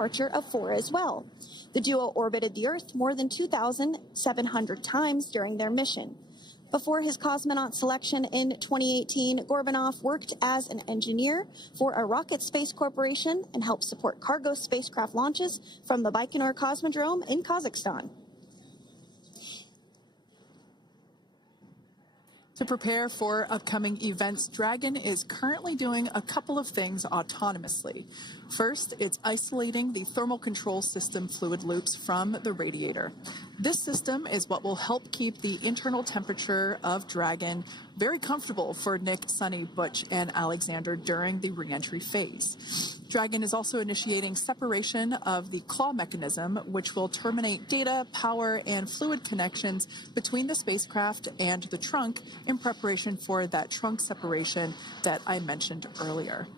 departure of 4 as well. The duo orbited the Earth more than 2,700 times during their mission. Before his cosmonaut selection in 2018, Gorbanov worked as an engineer for a rocket space corporation and helped support cargo spacecraft launches from the Baikonur Cosmodrome in Kazakhstan. To prepare for upcoming events, Dragon is currently doing a couple of things autonomously. First, it's isolating the thermal control system fluid loops from the radiator. This system is what will help keep the internal temperature of Dragon very comfortable for Nick, Sunny, Butch, and Alexander during the reentry phase. Dragon is also initiating separation of the claw mechanism, which will terminate data, power, and fluid connections between the spacecraft and the trunk in preparation for that trunk separation that I mentioned earlier.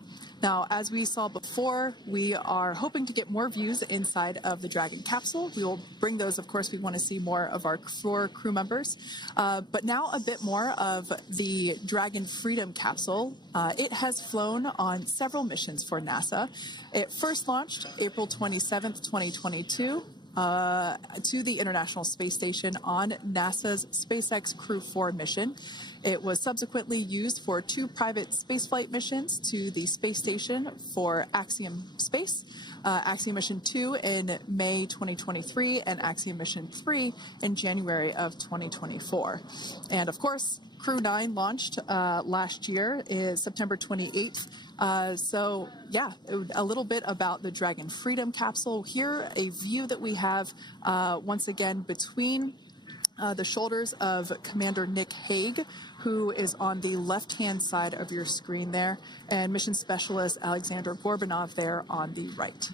Now, as we saw before, we are hoping to get more views inside of the Dragon capsule. We will bring those, of course. We want to see more of our 4 crew members. But now a bit more of the Dragon Freedom capsule. It has flown on several missions for NASA. It first launched April 27th, 2022. To the International Space Station on NASA's SpaceX Crew 4 mission. It was subsequently used for 2 private spaceflight missions to the space station for Axiom Space, Axiom Mission 2 in May 2023, and Axiom Mission 3 in January of 2024. And of course, Crew 9 launched last year, is September 28th. So yeah, a little bit about the Dragon Freedom capsule. Here, a view that we have once again between the shoulders of Commander Nick Hague, who is on the left-hand side of your screen there, and Mission Specialist Alexander Gorbanov there on the right.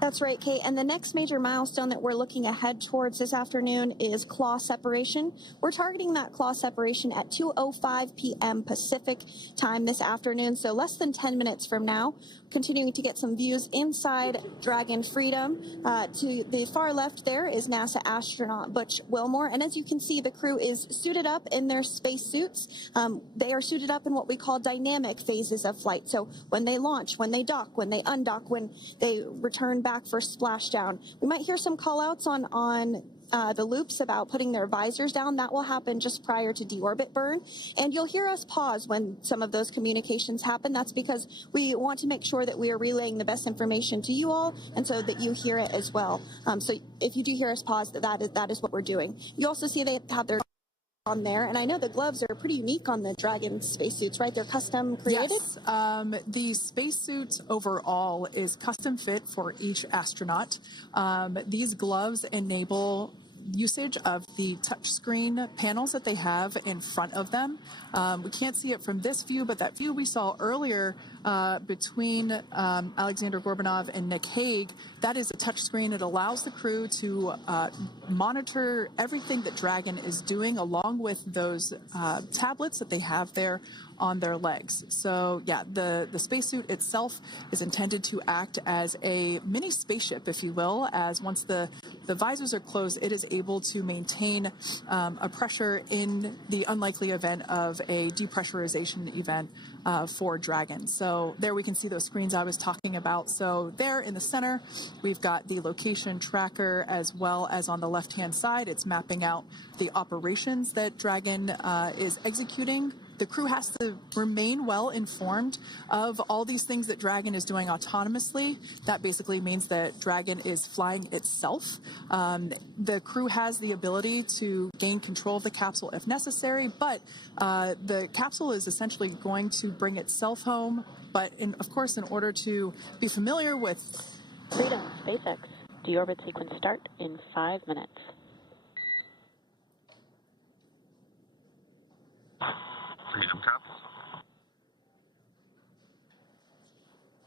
That's right, Kate. And the next major milestone that we're looking ahead towards this afternoon is claw separation. We're targeting that claw separation at 2:05 p.m. Pacific time this afternoon, so less than 10 minutes from now. Continuing to get some views inside Dragon Freedom. To the far left there is NASA astronaut Butch Wilmore, and as you can see, the crew is suited up in their space suits. They are suited up in what we call dynamic phases of flight. So when they launch, when they dock, when they undock, when they return back for splashdown. We might hear some call-outs on the loops about putting their visors down. That will happen just prior to deorbit burn. And you'll hear us pause when some of those communications happen. That's because we want to make sure that we are relaying the best information to you all, and so that you hear it as well. So if you do hear us pause, that is what we're doing. You also see they have their on there, and I know the gloves are pretty unique on the Dragon spacesuits, right? They're custom created? Yes, the spacesuit overall is custom fit for each astronaut. These gloves enable usage of the touchscreen panels that they have in front of them. We can't see it from this view, but that view we saw earlier between Alexander Gorbanov and Nick Hague, that is a touchscreen. It allows the crew to monitor everything that Dragon is doing along with those tablets that they have there on their legs. So yeah, the spacesuit itself is intended to act as a mini spaceship, if you will, as once the visors are closed, it is able to maintain a pressure in the unlikely event of a depressurization event for Dragon. So there we can see those screens I was talking about. So there in the center, we've got the location tracker, as well as on the left-hand side, it's mapping out the operations that Dragon is executing. The crew has to remain well informed of all these things that Dragon is doing autonomously. That basically means that Dragon is flying itself. The crew has the ability to gain control of the capsule if necessary, but the capsule is essentially going to bring itself home. But of course, in order to be familiar with Freedom, SpaceX, deorbit sequence start in 5 minutes. Freedom Cap.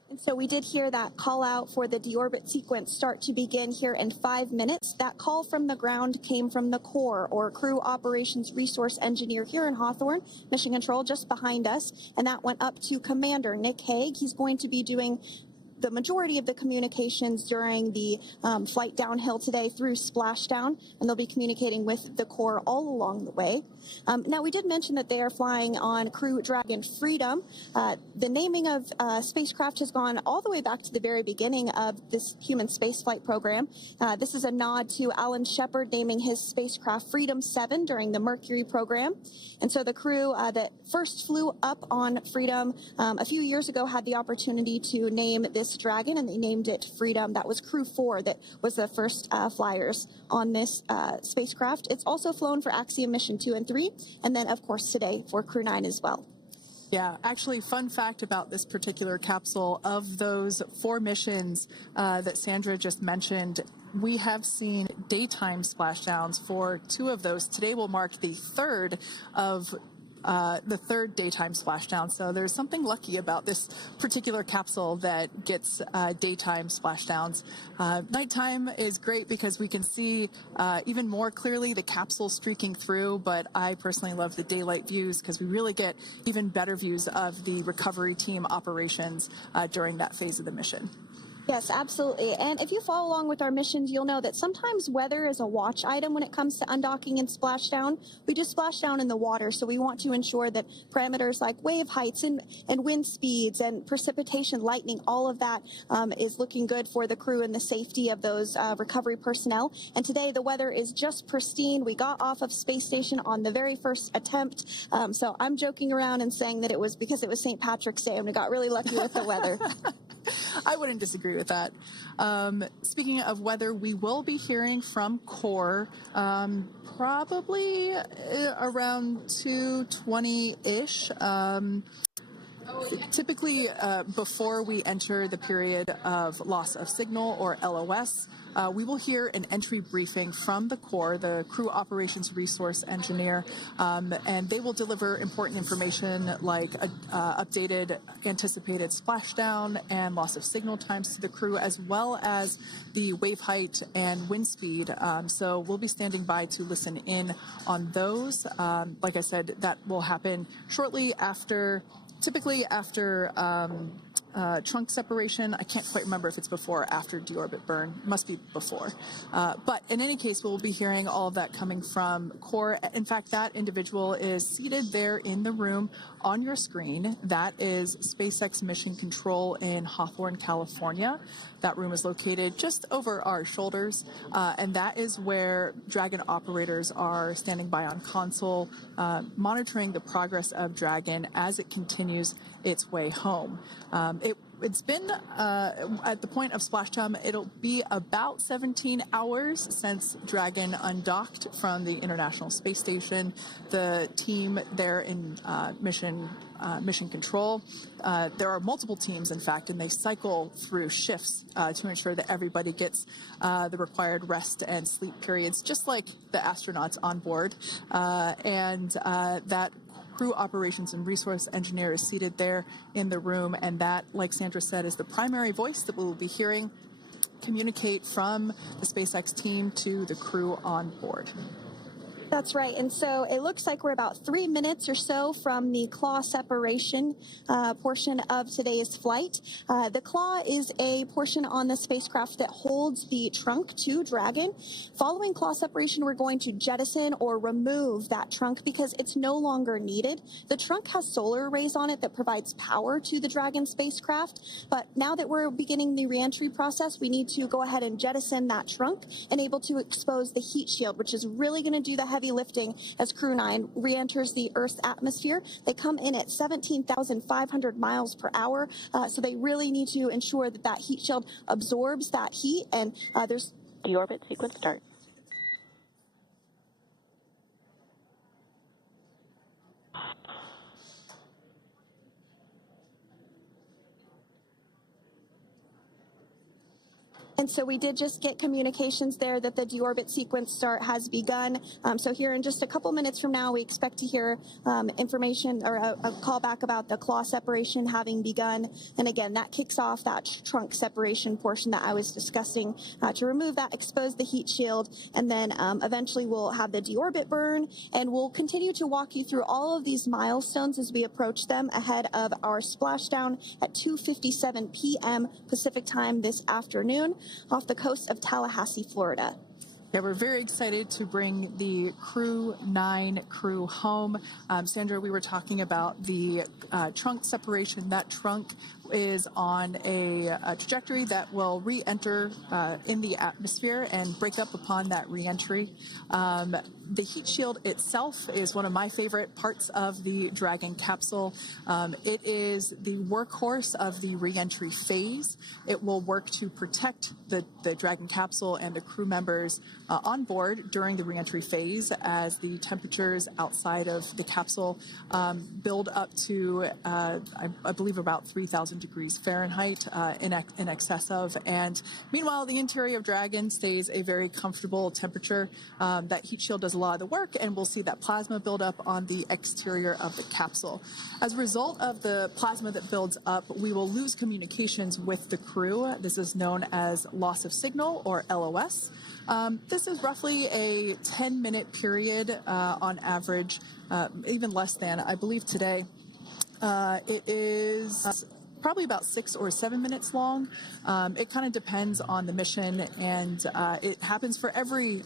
And so we did hear that call out for the deorbit sequence start to begin here in 5 minutes. That call from the ground came from the core, or crew operations resource engineer here in Hawthorne, mission control just behind us. And that went up to Commander Nick Hague. He's going to be doing the majority of the communications during the flight downhill today through splashdown, and they'll be communicating with the core all along the way. Now, we did mention that they are flying on Crew Dragon Freedom. The naming of spacecraft has gone all the way back to the very beginning of this human spaceflight program. This is a nod to Alan Shepard naming his spacecraft Freedom 7 during the Mercury program. And so the crew that first flew up on Freedom a few years ago had the opportunity to name this Dragon, and they named it Freedom. That was Crew 4 that was the first flyers on this spacecraft. It's also flown for Axiom Mission 2 and 3, and then, of course, today for Crew 9 as well. Yeah, actually, fun fact about this particular capsule, of those 4 missions that Sandra just mentioned, we have seen daytime splashdowns for 2 of those. Today will mark the third daytime splashdown. So there's something lucky about this particular capsule that gets daytime splashdowns. Nighttime is great because we can see even more clearly the capsule streaking through, but I personally love the daylight views because we really get even better views of the recovery team operations during that phase of the mission. Yes, absolutely. And if you follow along with our missions, you'll know that sometimes weather is a watch item when it comes to undocking and splashdown. We do splashdown in the water, so we want to ensure that parameters like wave heights and wind speeds and precipitation, lightning, all of that is looking good for the crew and the safety of those recovery personnel. And today the weather is just pristine. We got off of space station on the very first attempt, so I'm joking around and saying that it was because it was St. Patrick's Day and we got really lucky with the weather. I wouldn't disagree with that. Speaking of weather, we will be hearing from core probably around 2:20-ish. Typically, before we enter the period of loss of signal, or LOS, we will hear an entry briefing from the core, the Crew Operations Resource Engineer, and they will deliver important information like updated anticipated splashdown and loss of signal times to the crew, as well as the wave height and wind speed. So we'll be standing by to listen in on those. Like I said, that will happen shortly after, typically after trunk separation. I can't quite remember if it's before or after deorbit burn. Must be before. But in any case, we'll be hearing all of that coming from core. In fact, that individual is seated there in the room on your screen. That is SpaceX Mission Control in Hawthorne, California. That room is located just over our shoulders, and that is where Dragon operators are standing by on console, monitoring the progress of Dragon as it continues its way home. It's been, at the point of splashdown, it'll be about 17 hours since Dragon undocked from the International Space Station. The team there in mission control, there are multiple teams, in fact, and they cycle through shifts to ensure that everybody gets the required rest and sleep periods, just like the astronauts on board. That Crew Operations and Resource Engineer is seated there in the room, and that, like Sandra said, is the primary voice that we will be hearing communicate from the SpaceX team to the crew on board. That's right. And so it looks like we're about 3 minutes or so from the claw separation portion of today's flight. The claw is a portion on the spacecraft that holds the trunk to Dragon. Following claw separation, we're going to jettison or remove that trunk because it's no longer needed. The trunk has solar arrays on it that provides power to the Dragon spacecraft. But now that we're beginning the reentry process, we need to go ahead and jettison that trunk and able to expose the heat shield, which is really going to do the heavy lifting as Crew 9 re-enters the Earth's atmosphere. They come in at 17,500 miles per hour, so they really need to ensure that that heat shield absorbs that heat, and there's... Deorbit sequence start. And so we did just get communications there that the deorbit sequence start has begun. So here in just a couple minutes from now, we expect to hear information or a call back about the claw separation having begun. And again, that kicks off that trunk separation portion that I was discussing to remove that, expose the heat shield, and then eventually we'll have the deorbit burn, and we'll continue to walk you through all of these milestones as we approach them ahead of our splashdown at 2:57 p.m. Pacific time this afternoon off the coast of Tallahassee, Florida. Yeah, we're very excited to bring the Crew 9 crew home. Sandra, we were talking about the trunk separation. That trunk is on a trajectory that will re-enter in the atmosphere and break up upon that re-entry. The heat shield itself is one of my favorite parts of the Dragon capsule. It is the workhorse of the re-entry phase. It will work to protect the Dragon capsule and the crew members on board during the re-entry phase as the temperatures outside of the capsule build up to, I believe, about 3,000 degrees Fahrenheit in excess of. And meanwhile, the interior of Dragon stays a very comfortable temperature. That heat shield does a lot of the work, and we'll see that plasma build up on the exterior of the capsule. As a result of the plasma that builds up, we will lose communications with the crew. This is known as loss of signal, or LOS. This is roughly a 10-minute period on average, even less than. I believe today it is probably about 6 or 7 minutes long. It kind of depends on the mission, and it happens for every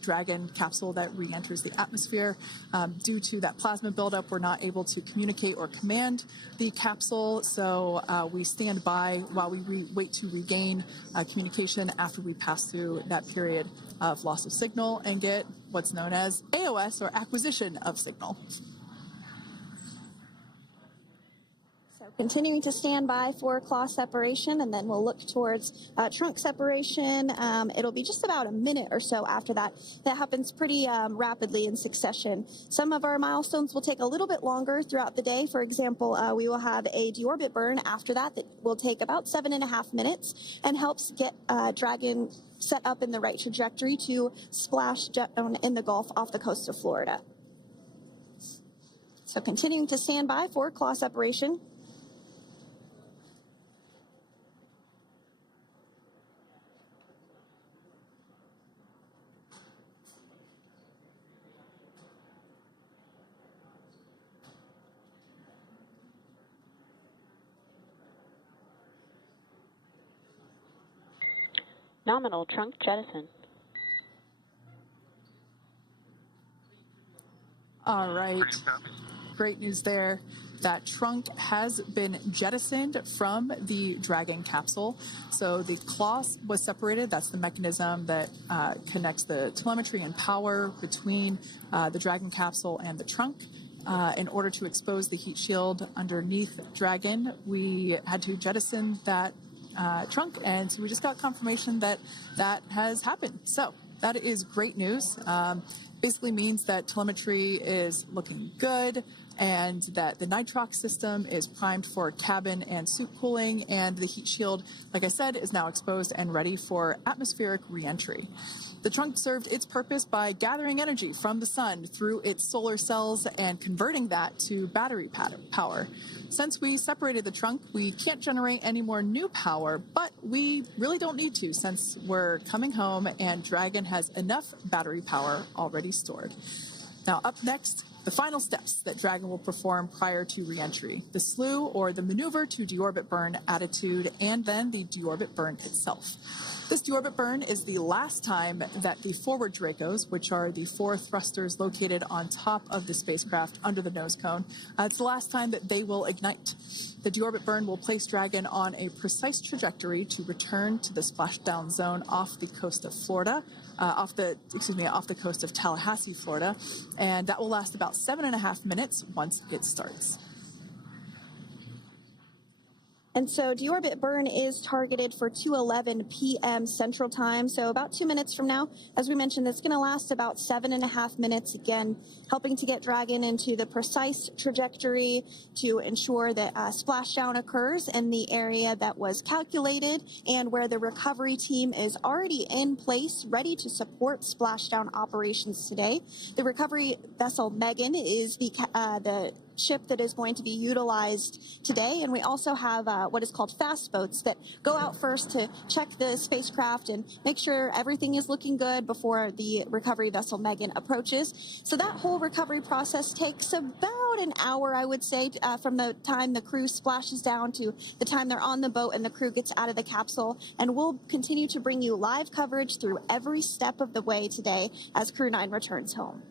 Dragon capsule that re-enters the atmosphere. Due to that plasma buildup, we're not able to communicate or command the capsule, so we stand by while we wait to regain communication after we pass through that period of loss of signal and get what's known as AOS, or acquisition of signal. Continuing to stand by for claw separation, and then we'll look towards trunk separation. It'll be just about a minute or so after that. That happens pretty rapidly in succession. Some of our milestones will take a little bit longer throughout the day. For example, we will have a deorbit burn after that will take about 7.5 minutes and helps get Dragon set up in the right trajectory to splash down in the Gulf off the coast of Florida. So continuing to stand by for claw separation. Nominal trunk jettison. All right. Great news there. That trunk has been jettisoned from the Dragon capsule. So the claw was separated. That's the mechanism that connects the telemetry and power between the Dragon capsule and the trunk. In order to expose the heat shield underneath Dragon, we had to jettison that trunk, and so we just got confirmation that that has happened. So that is great news. Basically means that telemetry is looking good, and that the nitrox system is primed for cabin and suit cooling, and the heat shield, like I said, is now exposed and ready for atmospheric reentry. The trunk served its purpose by gathering energy from the sun through its solar cells and converting that to battery power. Since we separated the trunk, we can't generate any more new power, but we really don't need to since we're coming home and Dragon has enough battery power already stored. Now, up next, the final steps that Dragon will perform prior to reentry: the slew, or the maneuver to deorbit burn attitude, and then the deorbit burn itself. This deorbit burn is the last time that the forward Dracos, which are the 4 thrusters located on top of the spacecraft under the nose cone, it's the last time that they will ignite. The deorbit burn will place Dragon on a precise trajectory to return to the splashdown zone off the coast of Florida, off the coast of Tallahassee, Florida, and that will last about 7.5 minutes once it starts. And so deorbit burn is targeted for 2:11 p.m. Central Time, so about 2 minutes from now. As we mentioned, it's going to last about 7.5 minutes, again, helping to get Dragon into the precise trajectory to ensure that splashdown occurs in the area that was calculated and where the recovery team is already in place, ready to support splashdown operations today. The recovery vessel Megan is the ship that is going to be utilized today, and we also have what is called fast boats that go out first to check the spacecraft and make sure everything is looking good before the recovery vessel Megan approaches. So that whole recovery process takes about an hour, I would say, from the time the crew splashes down to the time they're on the boat and the crew gets out of the capsule, and we'll continue to bring you live coverage through every step of the way today as Crew 9 returns home.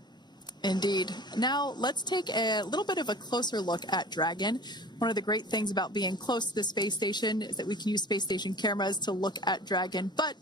Indeed. Now, let's take a little bit of a closer look at Dragon. One of the great things about being close to the space station is that we can use space station cameras to look at Dragon. But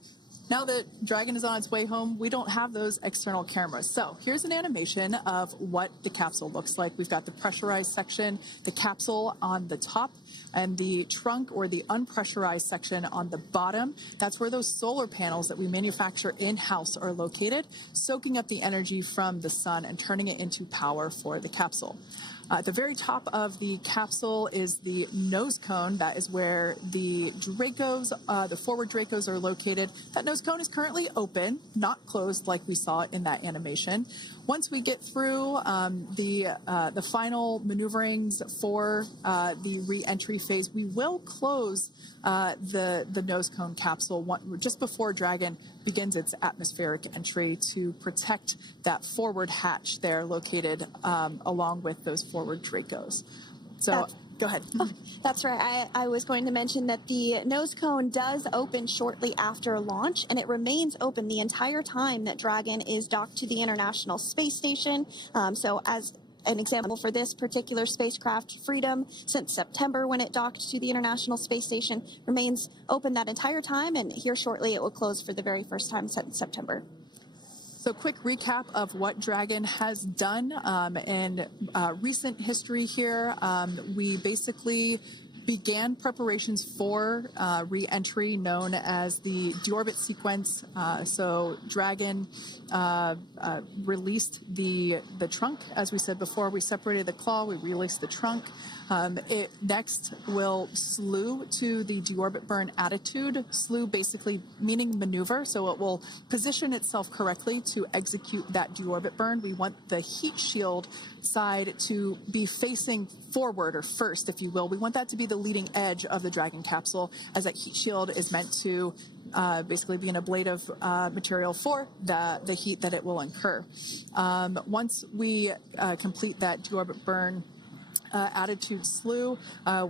now that Dragon is on its way home, we don't have those external cameras. So here's an animation of what the capsule looks like. We've got the pressurized section, the capsule on the top, and the trunk or the unpressurized section on the bottom. That's where those solar panels that we manufacture in-house are located, soaking up the energy from the sun and turning it into power for the capsule. At the very top of the capsule is the nose cone. That is where the Dracos, the forward Dracos, are located. That nose cone is currently open, not closed like we saw in that animation. Once we get through the final maneuverings for the re-entry phase, we will close the nose cone capsule just before Dragon begins its atmospheric entry to protect that forward hatch there located along with those forward Dracos. So go ahead. Oh, that's right. I was going to mention that the nose cone does open shortly after launch, and it remains open the entire time that Dragon is docked to the International Space Station. So as an example for this particular spacecraft, Freedom, since September when it docked to the International Space Station, remains open that entire time, and here shortly it will close for the very first time since September. So quick recap of what Dragon has done in recent history here. We basically began preparations for re-entry known as the Deorbit sequence. So Dragon released the trunk. As we said before, we separated the claw, we released the trunk. It next will slew to the deorbit burn attitude. Slew basically meaning maneuver, so it will position itself correctly to execute that deorbit burn. We want the heat shield side to be facing forward, or first, if you will. We want that to be the leading edge of the Dragon capsule, as that heat shield is meant to basically be an ablative material for the heat that it will incur. Once we complete that deorbit burn attitude slew,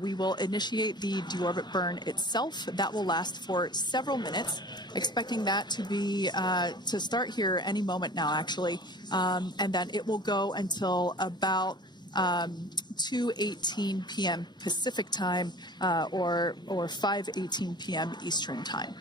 we will initiate the deorbit burn itself. That will last for several minutes, expecting that to be to start here any moment now, actually, and then it will go until about 2:18 p.m. Pacific time or 5:18 p.m. Eastern time.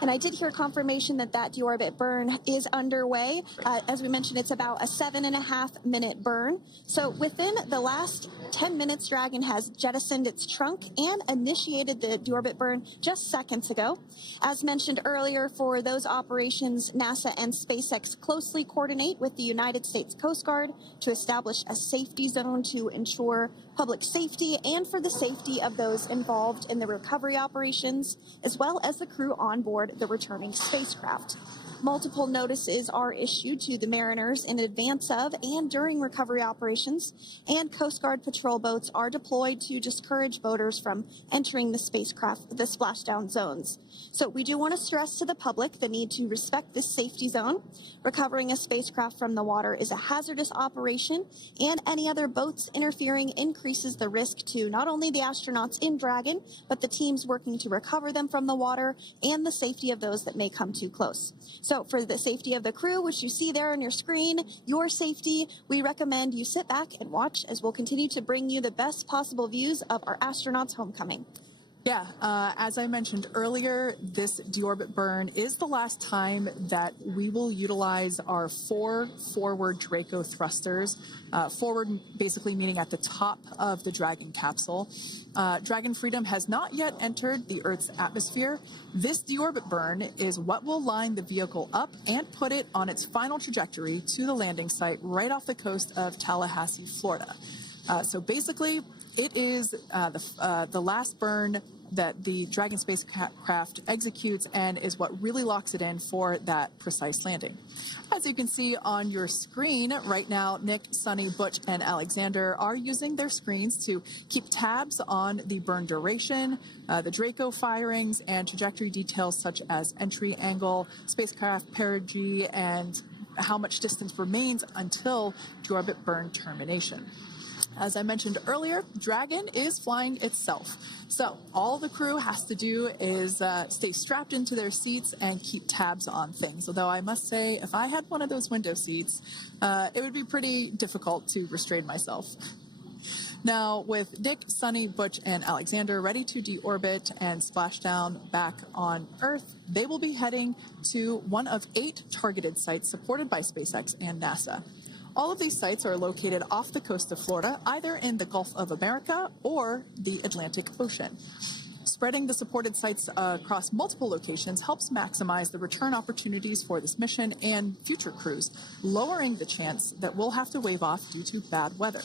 And I did hear confirmation that deorbit burn is underway. As we mentioned, it's about a 7.5-minute burn. So within the last 10 minutes, Dragon has jettisoned its trunk and initiated the deorbit burn just seconds ago. As mentioned earlier, for those operations, NASA and SpaceX closely coordinate with the United States Coast Guard to establish a safety zone to ensure public safety and for the safety of those involved in the recovery operations, as well as the crew on board the returning spacecraft. Multiple notices are issued to the mariners in advance of and during recovery operations, and Coast Guard patrol boats are deployed to discourage boaters from entering the spacecraft, the splashdown zones. So we do want to stress to the public the need to respect this safety zone. Recovering a spacecraft from the water is a hazardous operation, and any other boats interfering increases the risk to not only the astronauts in Dragon, but the teams working to recover them from the water and the safety of those that may come too close. So for the safety of the crew, which you see there on your screen, your safety, we recommend you sit back and watch as we'll continue to bring you the best possible views of our astronauts' homecoming. Yeah, as I mentioned earlier, this deorbit burn is the last time that we will utilize our 4 forward Draco thrusters. Forward basically meaning at the top of the Dragon capsule. Dragon Freedom has not yet entered the Earth's atmosphere. This deorbit burn is what will line the vehicle up and put it on its final trajectory to the landing site right off the coast of Tallahassee, Florida. So basically, it is the last burn that the Dragon spacecraft executes and is what really locks it in for that precise landing. As you can see on your screen right now, Nick, Sunny, Butch, and Alexander are using their screens to keep tabs on the burn duration, the Draco firings, and trajectory details such as entry angle, spacecraft perigee, and how much distance remains until deorbit burn termination. As I mentioned earlier, Dragon is flying itself. So all the crew has to do is stay strapped into their seats and keep tabs on things. Although I must say, if I had one of those window seats, it would be pretty difficult to restrain myself. Now, with Nick, Sunny, Butch, and Alexander ready to deorbit and splash down back on Earth, they will be heading to one of 8 targeted sites supported by SpaceX and NASA. All of these sites are located off the coast of Florida, either in the Gulf of America or the Atlantic Ocean. Spreading the supported sites across multiple locations helps maximize the return opportunities for this mission and future crews, lowering the chance that we'll have to wave off due to bad weather.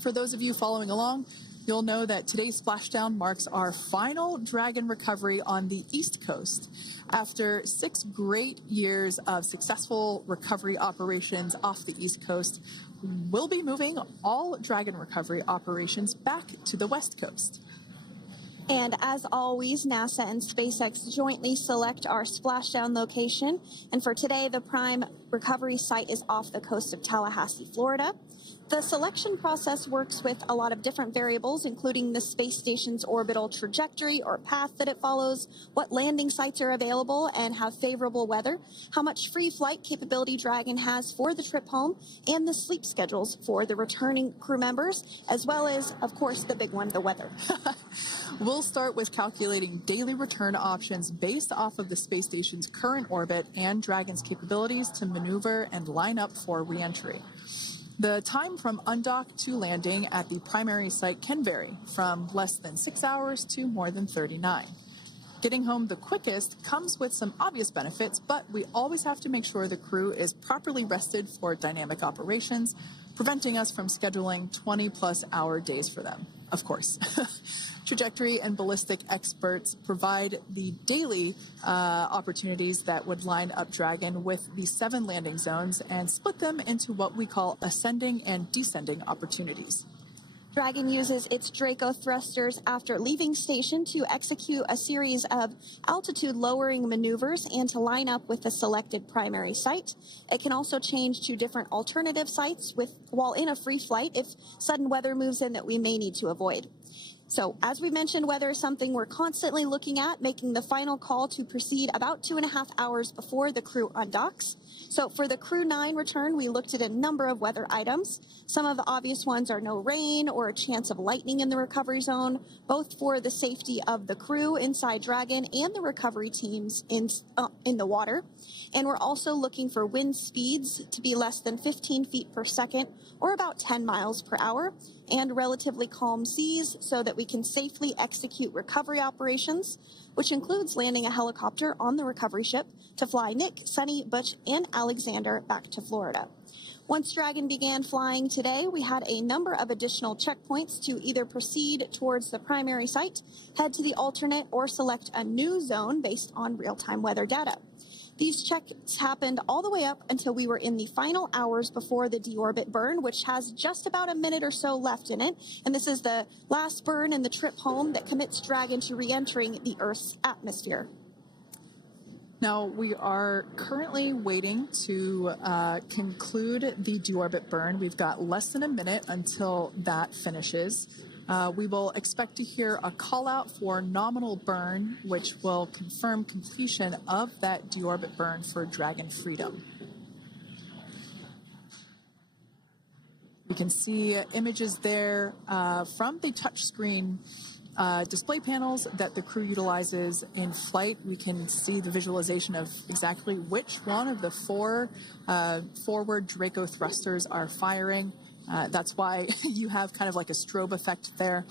For those of you following along, you'll know that today's splashdown marks our final Dragon recovery on the East Coast. After 6 great years of successful recovery operations off the East Coast, we'll be moving all Dragon recovery operations back to the West Coast. And as always, NASA and SpaceX jointly select our splashdown location. And for today, the prime recovery site is off the coast of Tallahassee, Florida. The selection process works with a lot of different variables, including the space station's orbital trajectory or path that it follows, what landing sites are available and have favorable weather, how much free flight capability Dragon has for the trip home, and the sleep schedules for the returning crew members, as well as, of course, the big one, the weather. We'll start with calculating daily return options based off of the space station's current orbit and Dragon's capabilities to maneuver and line up for reentry. The time from undock to landing at the primary site can vary from less than 6 hours to more than 39. Getting home the quickest comes with some obvious benefits, but we always have to make sure the crew is properly rested for dynamic operations, preventing us from scheduling 20-plus hour days for them, of course. Trajectory and ballistic experts provide the daily opportunities that would line up Dragon with the 7 landing zones and split them into what we call ascending and descending opportunities. Dragon uses its Draco thrusters after leaving station to execute a series of altitude-lowering maneuvers and to line up with the selected primary site. It can also change to different alternative sites while in a free flight if sudden weather moves in that we may need to avoid. So, as we mentioned, weather is something we're constantly looking at, making the final call to proceed about 2.5 hours before the crew undocks. So, for the Crew 9 return, we looked at a number of weather items. Some of the obvious ones are no rain or a chance of lightning in the recovery zone, both for the safety of the crew inside Dragon and the recovery teams in the water. And we're also looking for wind speeds to be less than 15 feet per second, or about 10 miles per hour, and relatively calm seas so that we can safely execute recovery operations, which includes landing a helicopter on the recovery ship to fly Nick, Sunny, Butch, and Alexander back to Florida. Once Dragon began flying today, we had a number of additional checkpoints to either proceed towards the primary site, head to the alternate, or select a new zone based on real-time weather data. These checks happened all the way up until we were in the final hours before the deorbit burn, which has just about a minute or so left in it. And this is the last burn in the trip home that commits Dragon to re-entering the Earth's atmosphere. Now, we are currently waiting to conclude the deorbit burn. We've got less than a minute until that finishes. We will expect to hear a call out for nominal burn, which will confirm completion of that deorbit burn for Dragon Freedom. You can see images there from the touchscreen display panels that the crew utilizes in flight. We can see the visualization of exactly which one of the four forward Draco thrusters are firing. That's why you have kind of like a strobe effect there.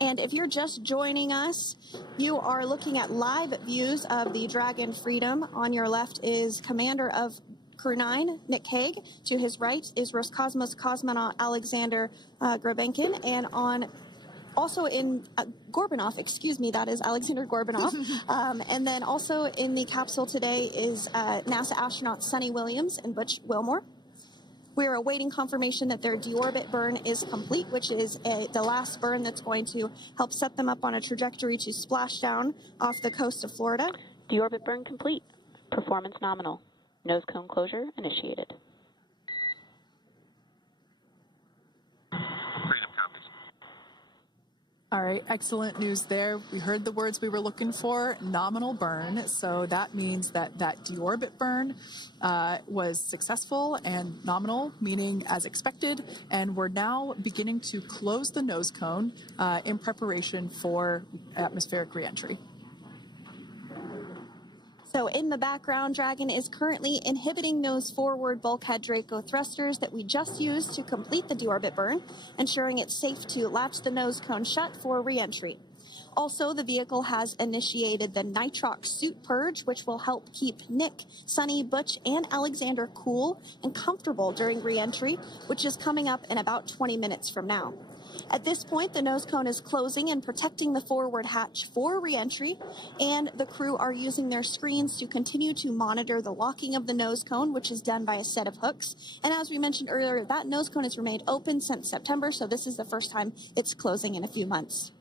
And if you're just joining us, you are looking at live views of the Dragon Freedom. On your left is Commander of Crew 9, Nick Hague. To his right is Roscosmos cosmonaut Alexander Grabenkin. And also in Gorbunov, excuse me, that is Alexander Gorbunov. And then also in the capsule today is NASA astronauts Sunny Williams and Butch Wilmore. We're awaiting confirmation that their deorbit burn is complete, which is the last burn that's going to help set them up on a trajectory to splashdown off the coast of Florida. Deorbit burn complete. Performance nominal. Nose cone closure initiated. Freedom copies. All right, excellent news there. We heard the words we were looking for, nominal burn. So that means that deorbit burn was successful and nominal, meaning as expected. And we're now beginning to close the nose cone in preparation for atmospheric reentry. So in the background, Dragon is currently inhibiting those forward bulkhead Draco thrusters that we just used to complete the deorbit burn, ensuring it's safe to latch the nose cone shut for reentry. Also, the vehicle has initiated the nitrox suit purge, which will help keep Nick, Sunny, Butch, and Alexander cool and comfortable during reentry, which is coming up in about 20 minutes from now. At this point, the nose cone is closing and protecting the forward hatch for reentry, and the crew are using their screens to continue to monitor the locking of the nose cone, which is done by a set of hooks. And as we mentioned earlier, that nose cone has remained open since September, so this is the first time it's closing in a few months.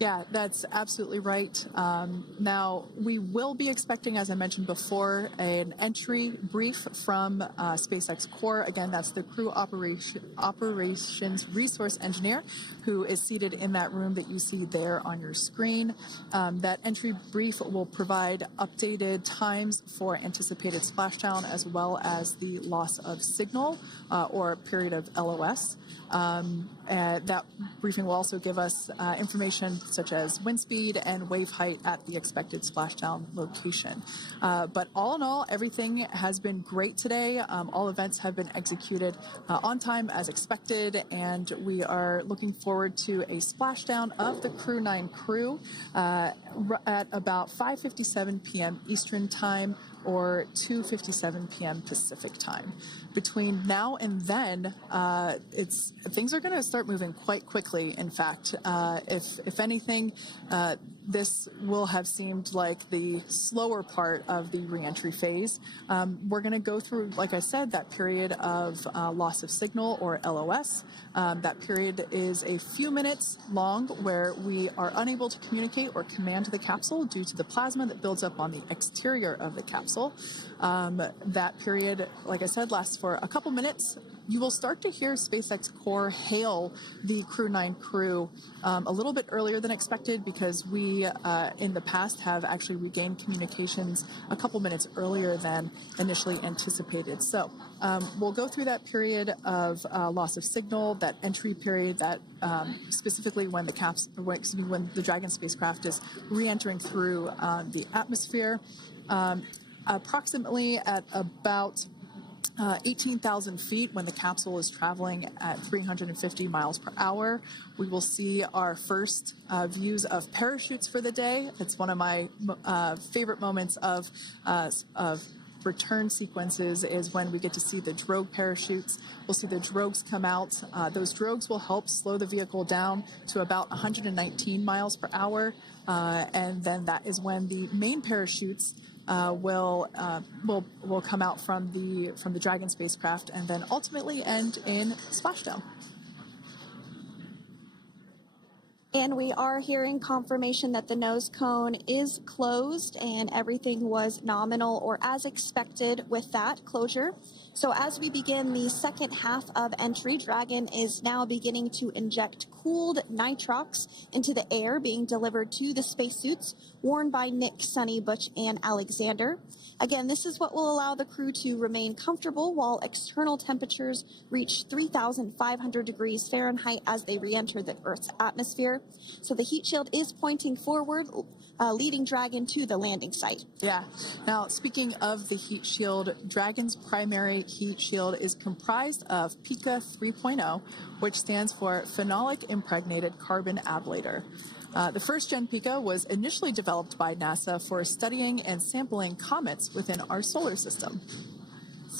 Yeah, that's absolutely right. Now, we will be expecting, as I mentioned before, an entry brief from SpaceX Core. Again, that's the crew operations resource engineer who is seated in that room that you see there on your screen. That entry brief will provide updated times for anticipated splashdown as well as the loss of signal or period of LOS. That briefing will also give us information such as wind speed and wave height at the expected splashdown location. But all in all, everything has been great today. All events have been executed on time as expected, and we are looking forward to a splashdown of the Crew 9 crew at about 5:57 p.m. Eastern Time or 2:57 p.m. Pacific Time. Between now and then, things are going to start moving quite quickly. In fact, if anything, this will have seemed like the slower part of the reentry phase. We're going to go through, like I said, that period of loss of signal or LOS. That period is a few minutes long where we are unable to communicate or command the capsule due to the plasma that builds up on the exterior of the capsule. That period, like I said, lasts for a couple minutes. You will start to hear SpaceX Core hail the Crew 9 crew a little bit earlier than expected because we, in the past, have actually regained communications a couple minutes earlier than initially anticipated. So we'll go through that period of loss of signal, that entry period, that specifically when the Dragon spacecraft is re-entering through the atmosphere. Approximately at about 18,000 feet when the capsule is traveling at 350 miles per hour. We will see our first views of parachutes for the day. It's one of my favorite moments of return sequences is when we get to see the drogue parachutes. We'll see the drogues come out. Those drogues will help slow the vehicle down to about 119 miles per hour. And then that is when the main parachutes will come out from the Dragon spacecraft and then ultimately end in splashdown. And we are hearing confirmation that the nose cone is closed and everything was nominal or as expected with that closure. So as we begin the second half of entry, Dragon is now beginning to inject cooled nitrox into the air being delivered to the spacesuits worn by Nick, Sunny, Butch, and Alexander. Again, this is what will allow the crew to remain comfortable while external temperatures reach 3,500 degrees Fahrenheit as they re-enter the Earth's atmosphere. So the heat shield is pointing forward, leading Dragon to the landing site. Yeah. Now, speaking of the heat shield, Dragon's primary heat shield is comprised of PICA 3.0, which stands for Phenolic Impregnated Carbon Ablator. The first-gen PICA was initially developed by NASA for studying and sampling comets within our solar system.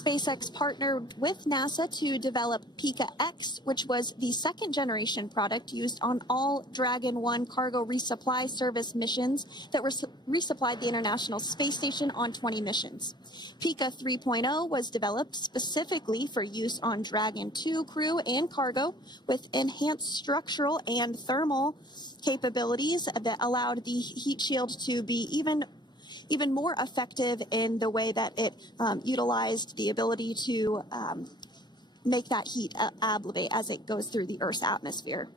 SpaceX partnered with NASA to develop PICA X, which was the second-generation product used on all Dragon 1 cargo resupply service missions that resupplied the International Space Station on 20 missions. PICA 3.0 was developed specifically for use on Dragon 2 crew and cargo with enhanced structural and thermal capabilities that allowed the heat shield to be even more effective in the way that it utilized the ability to make that heat ablevate as it goes through the Earth's atmosphere.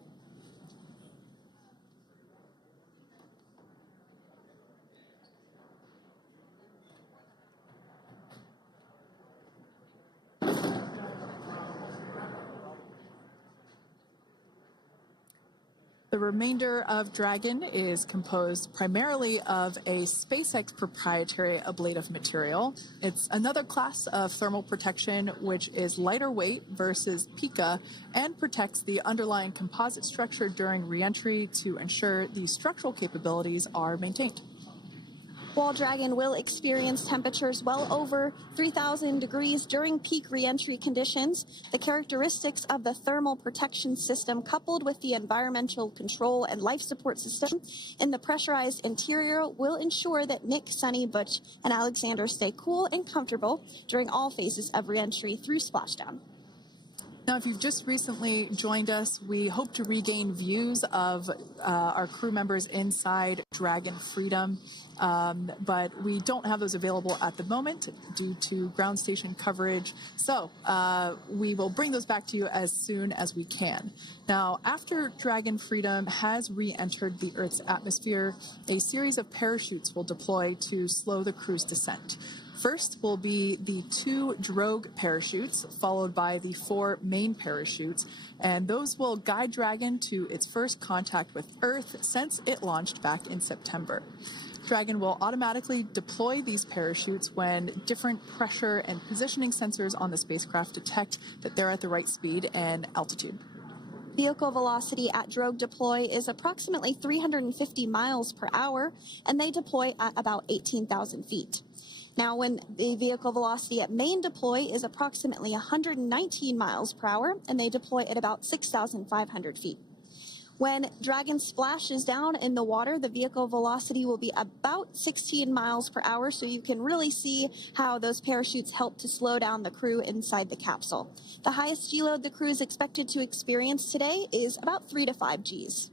The remainder of Dragon is composed primarily of a SpaceX proprietary ablative material. It's another class of thermal protection which is lighter weight versus PICA and protects the underlying composite structure during reentry to ensure the structural capabilities are maintained. While Dragon will experience temperatures well over 3,000 degrees during peak reentry conditions, the characteristics of the thermal protection system coupled with the environmental control and life support system in the pressurized interior will ensure that Nick, Sunny, Butch, and Alexander stay cool and comfortable during all phases of reentry through splashdown. Now, if you've just recently joined us, we hope to regain views of our crew members inside Dragon Freedom, but we don't have those available at the moment due to ground station coverage. So we will bring those back to you as soon as we can. Now, after Dragon Freedom has re-entered the Earth's atmosphere, a series of parachutes will deploy to slow the crew's descent. First will be the 2 drogue parachutes, followed by the 4 main parachutes, and those will guide Dragon to its first contact with Earth since it launched back in September. Dragon will automatically deploy these parachutes when different pressure and positioning sensors on the spacecraft detect that they're at the right speed and altitude. Vehicle velocity at drogue deploy is approximately 350 miles per hour, and they deploy at about 18,000 feet. Now, when the vehicle velocity at main deploy is approximately 119 miles per hour, and they deploy at about 6,500 feet. When Dragon splashes down in the water, the vehicle velocity will be about 16 miles per hour, so you can really see how those parachutes help to slow down the crew inside the capsule. The highest G-load the crew is expected to experience today is about 3 to 5 Gs.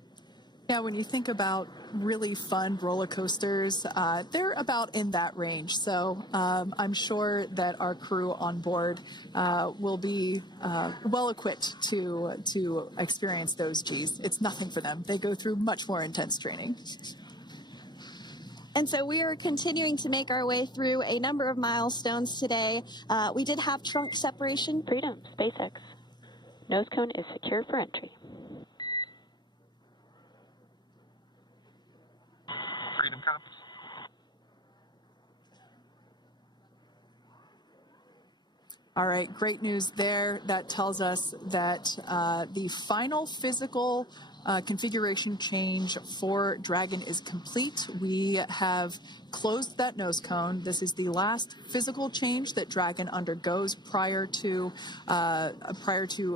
Yeah, when you think about really fun roller coasters, they're about in that range. So I'm sure that our crew on board will be well equipped to experience those Gs. It's nothing for them. They go through much more intense training. And so we are continuing to make our way through a number of milestones today. We did have trunk separation. Freedom, SpaceX. Nose cone is secure for entry. Freedom comes. All right, great news there. That tells us that the final physical configuration change for Dragon is complete. We have closed that nose cone. This is the last physical change that Dragon undergoes prior to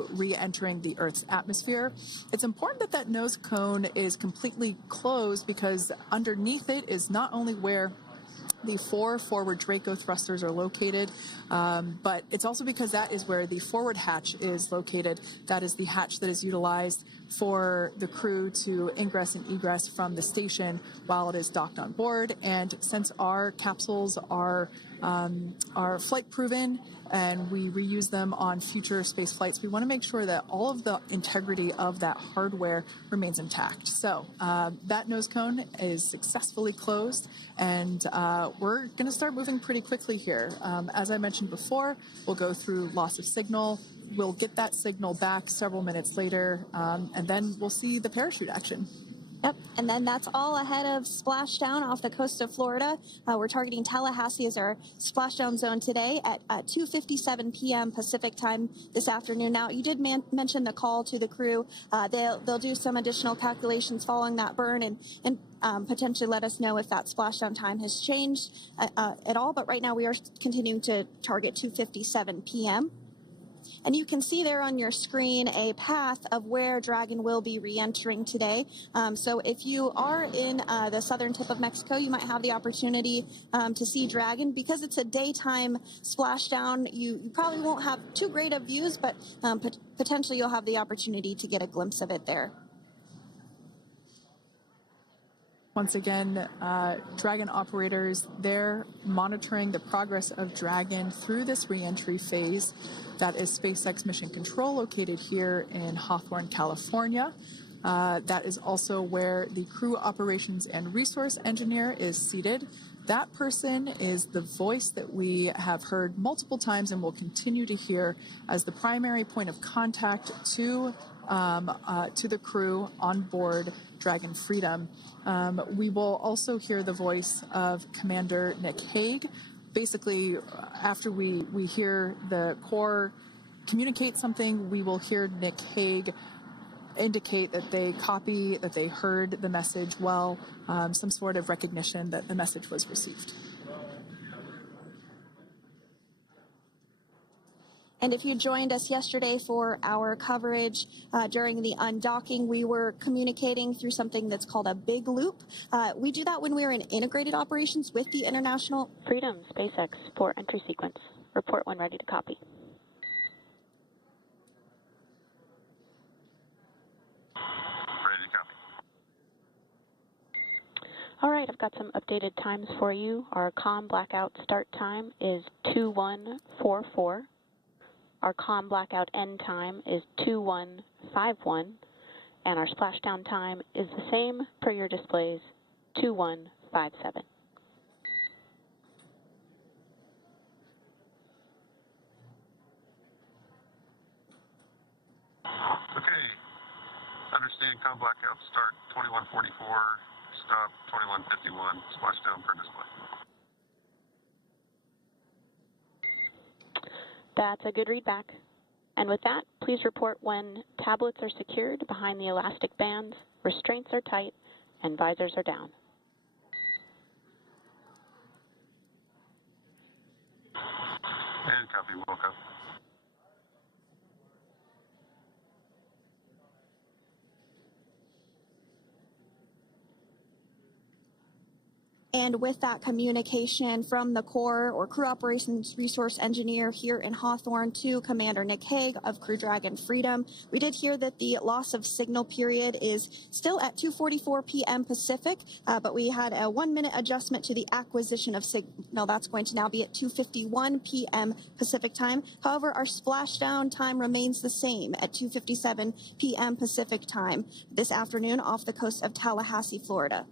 re-entering the Earth's atmosphere. It's important that that nose cone is completely closed because underneath it is not only where The 4 forward Draco thrusters are located, but it's also because that is where the forward hatch is located. That is the hatch that is utilized for the crew to ingress and egress from the station while it is docked on board. And since our capsules are flight proven and we reuse them on future space flights, we want to make sure that all of the integrity of that hardware remains intact. So that nose cone is successfully closed, and we're going to start moving pretty quickly here. As I mentioned before, we'll go through loss of signal. We'll get that signal back several minutes later, and then we'll see the parachute action. Yep, and then that's all ahead of splashdown off the coast of Florida. We're targeting Tallahassee as our splashdown zone today at 2:57 p.m. Pacific time this afternoon. Now, you did mention the call to the crew. They'll do some additional calculations following that burn and potentially let us know if that splashdown time has changed at all. But right now, we are continuing to target 2:57 p.m. And you can see there on your screen a path of where Dragon will be re-entering today. So if you are in the southern tip of Mexico, you might have the opportunity to see Dragon. Because it's a daytime splashdown, you probably won't have too great of views, but potentially you'll have the opportunity to get a glimpse of it there. Once again, Dragon operators, they're monitoring the progress of Dragon through this re-entry phase. That is SpaceX Mission Control, located here in Hawthorne, California. That is also where the crew operations and resource engineer is seated. That person is the voice that we have heard multiple times and will continue to hear as the primary point of contact to the crew on board Dragon Freedom. We will also hear the voice of Commander Nick Hague. Basically, after we hear the Corps communicate something, we will hear Nick Hague indicate that they copy, that they heard the message well, some sort of recognition that the message was received. And if you joined us yesterday for our coverage during the undocking, we were communicating through something that's called a big loop. We do that when we're in integrated operations with the International Freedom, SpaceX, for entry sequence. Report when ready to copy. Ready to copy. All right, I've got some updated times for you. Our comm blackout start time is 2144. Our comm blackout end time is 2151, and our splashdown time is the same per your displays, 2157. Okay. Understand comm blackout start 2144, stop 2151, splashdown per display. That's a good readback. And with that, please report when tablets are secured behind the elastic bands, restraints are tight, and visors are down. And copy, woke up. And with that communication from the Corps or Crew Operations Resource Engineer here in Hawthorne to Commander Nick Hague of Crew Dragon Freedom, we did hear that the loss of signal period is still at 2:44 p.m. Pacific, but we had a 1-minute adjustment to the acquisition of signal. That's going to now be at 2:51 p.m. Pacific time. However, our splashdown time remains the same at 2:57 p.m. Pacific time this afternoon off the coast of Tallahassee, Florida.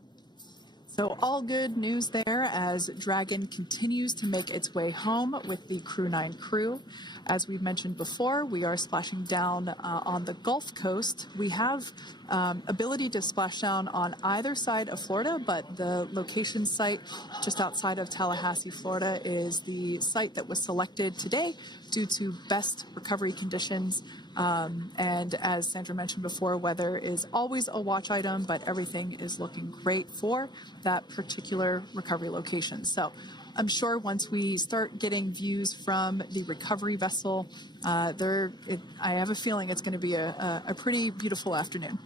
So all good news there as Dragon continues to make its way home with the Crew 9 crew. As we've mentioned before, we are splashing down on the Gulf Coast. We have ability to splash down on either side of Florida, but the location site just outside of Tallahassee, Florida is the site that was selected today due to best recovery conditions. And as Sandra mentioned before, weather is always a watch item, but everything is looking great for that particular recovery location. So I'm sure once we start getting views from the recovery vessel, I have a feeling it's going to be a pretty beautiful afternoon.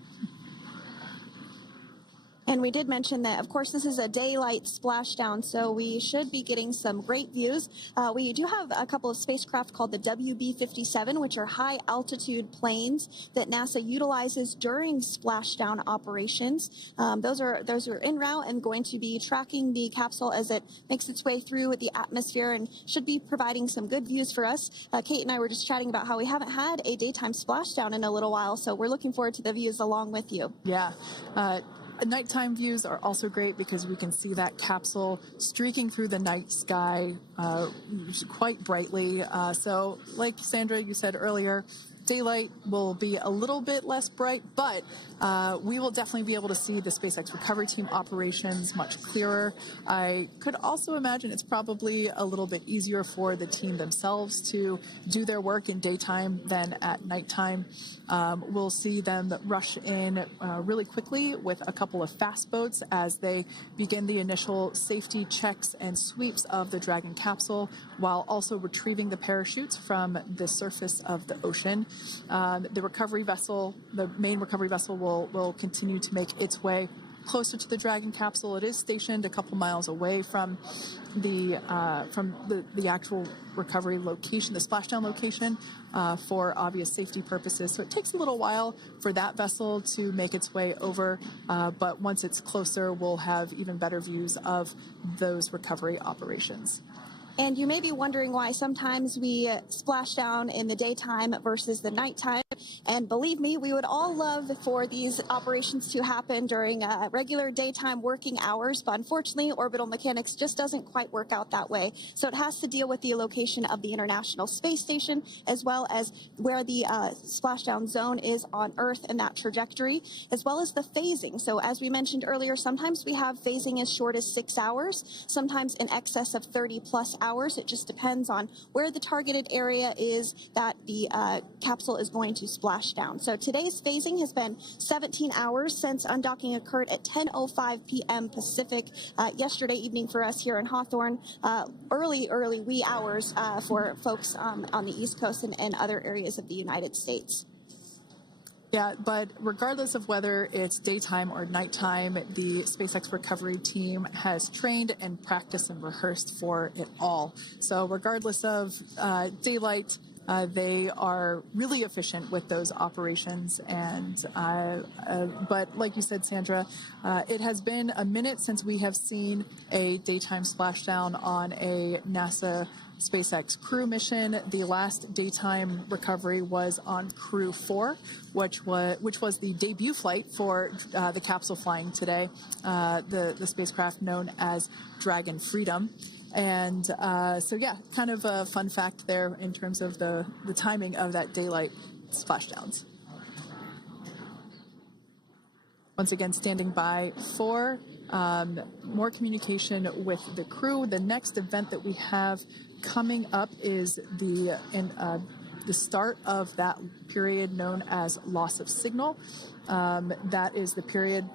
And we did mention that, of course, this is a daylight splashdown, so we should be getting some great views. We do have a couple of spacecraft called the WB-57, which are high-altitude planes that NASA utilizes during splashdown operations. Those are en route and going to be tracking the capsule as it makes its way through the atmosphere and should be providing some good views for us. Kate and I were just chatting about how we haven't had a daytime splashdown in a little while, so we're looking forward to the views along with you. Yeah. Nighttime views are also great because we can see that capsule streaking through the night sky quite brightly. So like Sandra, you said earlier, daylight will be a little bit less bright, but we will definitely be able to see the SpaceX recovery team operations much clearer. I could also imagine it's probably a little bit easier for the team themselves to do their work in daytime than at nighttime. We'll see them rush in really quickly with a couple of fast boats as they begin the initial safety checks and sweeps of the Dragon capsule, while also retrieving the parachutes from the surface of the ocean. The recovery vessel, the main recovery vessel, will continue to make its way closer to the Dragon capsule. It is stationed a couple miles away from the actual recovery location, the splashdown location, for obvious safety purposes. So it takes a little while for that vessel to make its way over, but once it's closer, we'll have even better views of those recovery operations. And you may be wondering why sometimes we splash down in the daytime versus the nighttime. And believe me, we would all love for these operations to happen during regular daytime working hours. But unfortunately, orbital mechanics just doesn't quite work out that way. So it has to deal with the location of the International Space Station, as well as where the splashdown zone is on Earth and that trajectory, as well as the phasing. So as we mentioned earlier, sometimes we have phasing as short as 6 hours, sometimes in excess of 30 plus hours. It just depends on where the targeted area is that the capsule is going to splash down. So today's phasing has been 17 hours since undocking occurred at 10:05 p.m. Pacific yesterday evening for us here in Hawthorne. Early wee hours for folks on the East Coast and other areas of the United States. Yeah, but regardless of whether it's daytime or nighttime, the SpaceX recovery team has trained and practiced and rehearsed for it all. So regardless of daylight, they are really efficient with those operations. And but like you said, Sandra, it has been a minute since we have seen a daytime splashdown on a NASA SpaceX crew mission. The last daytime recovery was on Crew 4, which was the debut flight for the capsule flying today, the spacecraft known as Dragon Freedom. And so, yeah, kind of a fun fact there in terms of the timing of that daylight splashdowns. Once again, standing by for more communication with the crew. The next event that we have coming up is the start of that period known as loss of signal. That is the period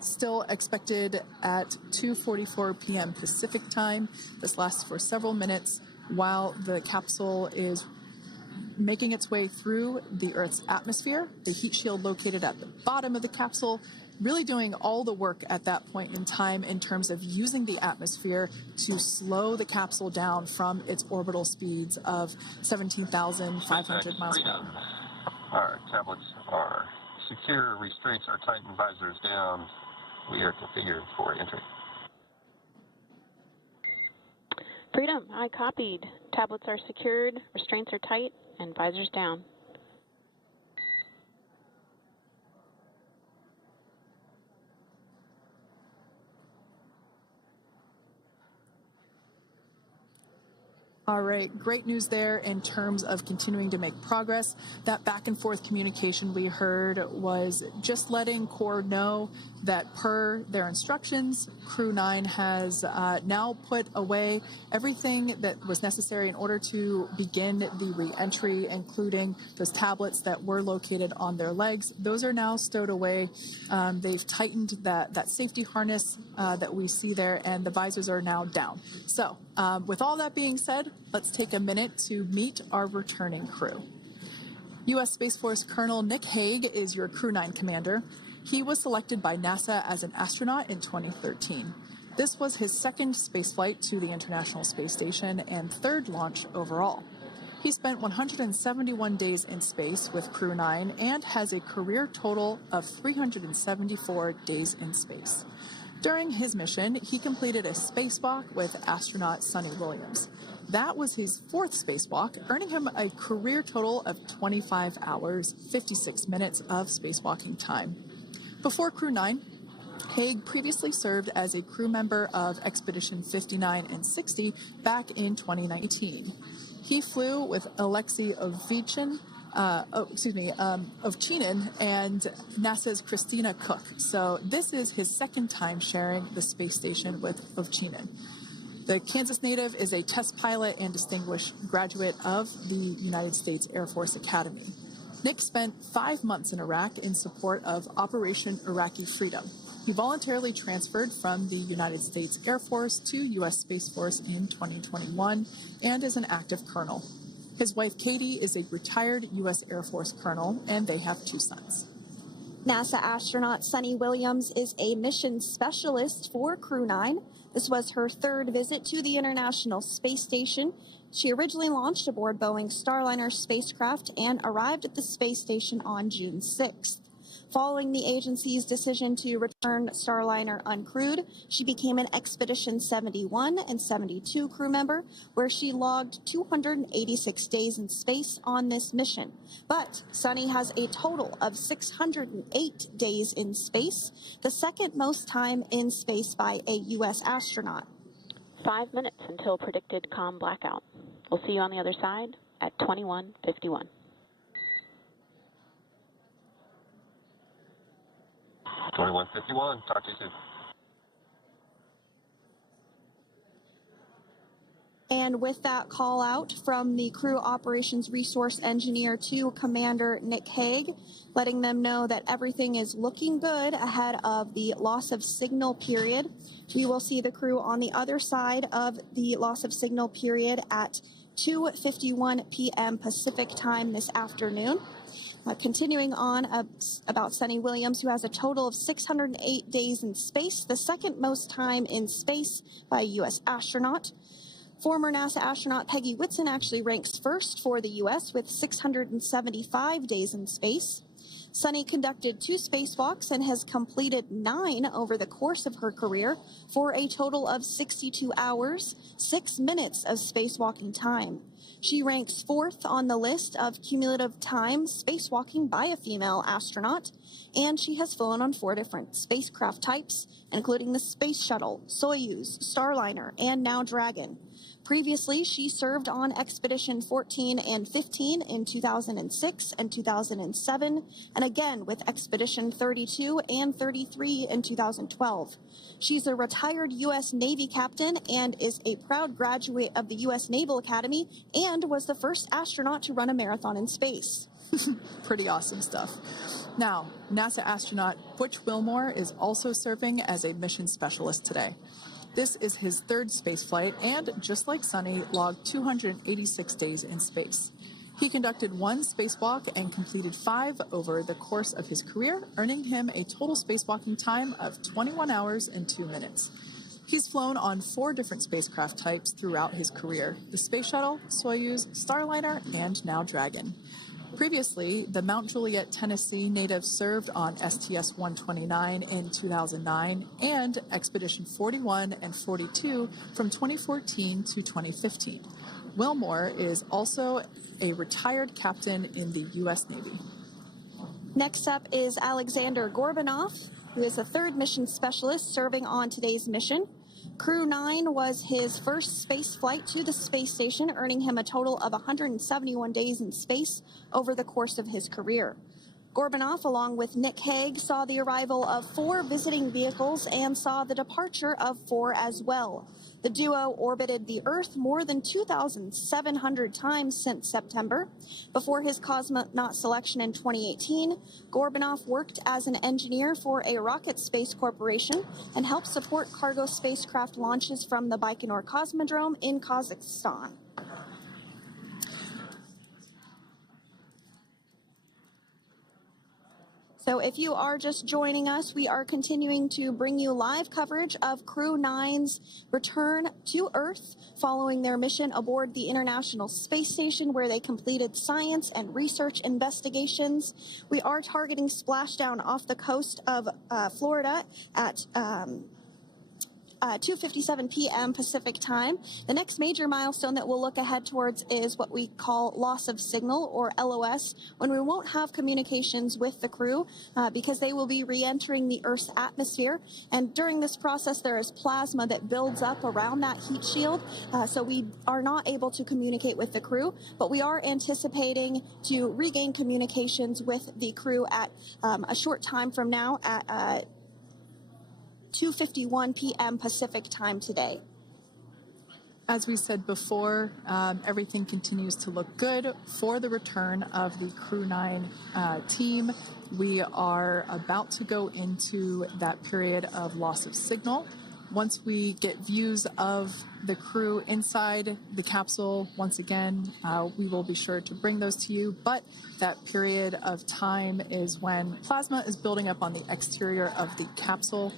still expected at 2:44 p.m. Pacific time. This lasts for several minutes while the capsule is making its way through the Earth's atmosphere. The heat shield located at the bottom of the capsule really doing all the work at that point in time in terms of using the atmosphere to slow the capsule down from its orbital speeds of 17,500 miles per hour. Our tablets are secure, restraints are tight, and visors down. We are configured for entry. Freedom, I copied. Tablets are secured, restraints are tight, and visors down. All right, great news there in terms of continuing to make progress. That back and forth communication we heard was just letting Core know that per their instructions, Crew 9 has now put away everything that was necessary in order to begin the re-entry, including those tablets that were located on their legs. Those are now stowed away. They've tightened that safety harness that we see there, and the visors are now down. So with all that being said, let's take a minute to meet our returning crew. U.S. Space Force Colonel Nick Hague is your Crew 9 commander. He was selected by NASA as an astronaut in 2013. This was his second spaceflight to the International Space Station and third launch overall. He spent 171 days in space with Crew 9 and has a career total of 374 days in space. During his mission, he completed a spacewalk with astronaut Suni Williams. That was his fourth spacewalk, earning him a career total of 25 hours, 56 minutes of spacewalking time. Before Crew 9, Haig previously served as a crew member of Expedition 59 and 60 back in 2019. He flew with Alexei Ovchinin and NASA's Christina Cook. So this is his second time sharing the space station with Ovchinin. The Kansas native is a test pilot and distinguished graduate of the United States Air Force Academy. Nick spent 5 months in Iraq in support of Operation Iraqi Freedom. He voluntarily transferred from the United States Air Force to U.S. Space Force in 2021 and is an active colonel. His wife, Katie, is a retired U.S. Air Force colonel, and they have 2 sons. NASA astronaut Suni Williams is a mission specialist for Crew 9. This was her third visit to the International Space Station. She originally launched aboard Boeing Starliner spacecraft and arrived at the space station on June 6th. Following the agency's decision to return Starliner uncrewed, she became an Expedition 71 and 72 crew member, where she logged 286 days in space on this mission. But Suni has a total of 608 days in space, the second most time in space by a U.S. astronaut. 5 minutes until predicted comm blackout. We'll see you on the other side at 21:51. (21:51). Talk to you soon. And with that call out from the crew operations resource engineer to Commander Nick Haig, letting them know that everything is looking good ahead of the loss of signal period. You will see the crew on the other side of the loss of signal period at 2:51 p.m. Pacific time this afternoon. Continuing on about Suni Williams, who has a total of 608 days in space, the second most time in space by a U.S. astronaut. Former NASA astronaut Peggy Whitson actually ranks first for the U.S. with 675 days in space. Suni conducted 2 spacewalks and has completed 9 over the course of her career for a total of 62 hours, 6 minutes of spacewalking time. She ranks 4th on the list of cumulative time spacewalking by a female astronaut, and she has flown on 4 different spacecraft types, including the Space Shuttle, Soyuz, Starliner, and now Dragon. Previously, she served on Expedition 14 and 15 in 2006 and 2007, and again with Expedition 32 and 33 in 2012. She's a retired U.S. Navy captain and is a proud graduate of the U.S. Naval Academy and was the first astronaut to run a marathon in space. Pretty awesome stuff. Now, NASA astronaut Butch Wilmore is also serving as a mission specialist today. This is his 3rd spaceflight and, just like Suni, logged 286 days in space. He conducted 1 spacewalk and completed 5 over the course of his career, earning him a total spacewalking time of 21 hours and 2 minutes. He's flown on 4 different spacecraft types throughout his career: the Space Shuttle, Soyuz, Starliner, and now Dragon. Previously, the Mount Juliet, Tennessee native served on STS-129 in 2009 and Expedition 41 and 42 from 2014 to 2015. Wilmore is also a retired captain in the U.S. Navy. Next up is Alexander Gorbunov, who is a 3rd mission specialist serving on today's mission. Crew 9 was his first space flight to the space station, earning him a total of 171 days in space over the course of his career. Gorbunov, along with Nick Haig, saw the arrival of 4 visiting vehicles and saw the departure of 4 as well. The duo orbited the Earth more than 2,700 times since September. Before his cosmonaut selection in 2018, Gorbunov worked as an engineer for a rocket space corporation and helped support cargo spacecraft launches from the Baikonur Cosmodrome in Kazakhstan. So if you are just joining us, we are continuing to bring you live coverage of Crew 9's return to Earth following their mission aboard the International Space Station, where they completed science and research investigations. We are targeting splashdown off the coast of Florida at 2:57 p.m. Pacific time. The next major milestone that we'll look ahead towards is what we call loss of signal, or LOS, when we won't have communications with the crew because they will be re-entering the Earth's atmosphere. And during this process, there is plasma that builds up around that heat shield, so we are not able to communicate with the crew, but we are anticipating to regain communications with the crew at a short time from now at 2:51 p.m. Pacific time today. As we said before, everything continues to look good for the return of the Crew 9 team. We are about to go into that period of loss of signal. Once we get views of the crew inside the capsule, once again, we will be sure to bring those to you. But that period of time is when plasma is building up on the exterior of the capsule,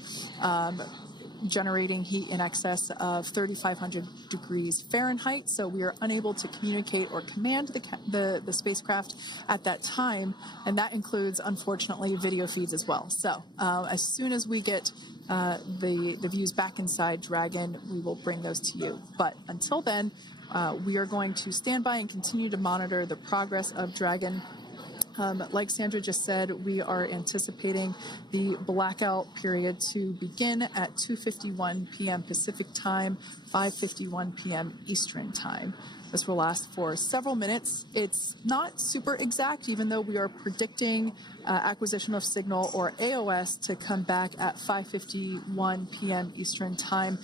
generating heat in excess of 3,500 degrees Fahrenheit. So we are unable to communicate or command the spacecraft at that time. And that includes, unfortunately, video feeds as well. So as soon as we get the views back inside Dragon, we will bring those to you. But until then, we are going to stand by and continue to monitor the progress of Dragon. Like Sandra just said, we are anticipating the blackout period to begin at 2:51 p.m. Pacific time, 5:51 p.m. Eastern time. This will last for several minutes. It's not super exact, even though we are predicting acquisition of signal, or AOS, to come back at 5:51 p.m. Eastern time.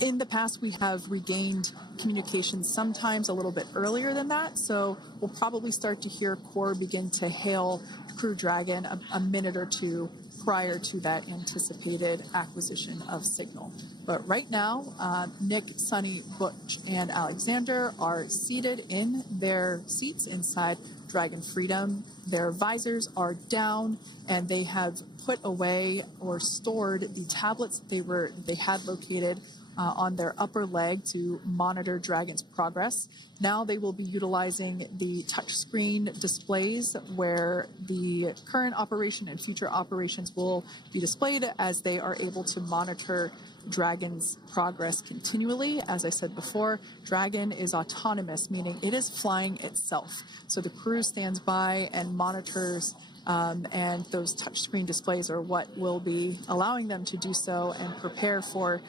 In the past, we have regained communications sometimes a little bit earlier than that, so we'll probably start to hear Core begin to hail Crew Dragon a minute or two prior to that anticipated acquisition of signal. But right now, Nick, Sunny, Butch, and Alexander are seated in their seats inside Dragon Freedom. Their visors are down, and they have put away or stored the tablets they had located on their upper leg to monitor Dragon's progress. Now they will be utilizing the touchscreen displays, where the current operation and future operations will be displayed as they are able to monitor Dragon's progress continually. As I said before, Dragon is autonomous, meaning it is flying itself. So the crew stands by and monitors, and those touchscreen displays are what will be allowing them to do so and prepare for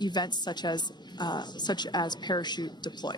events such as parachute deploy.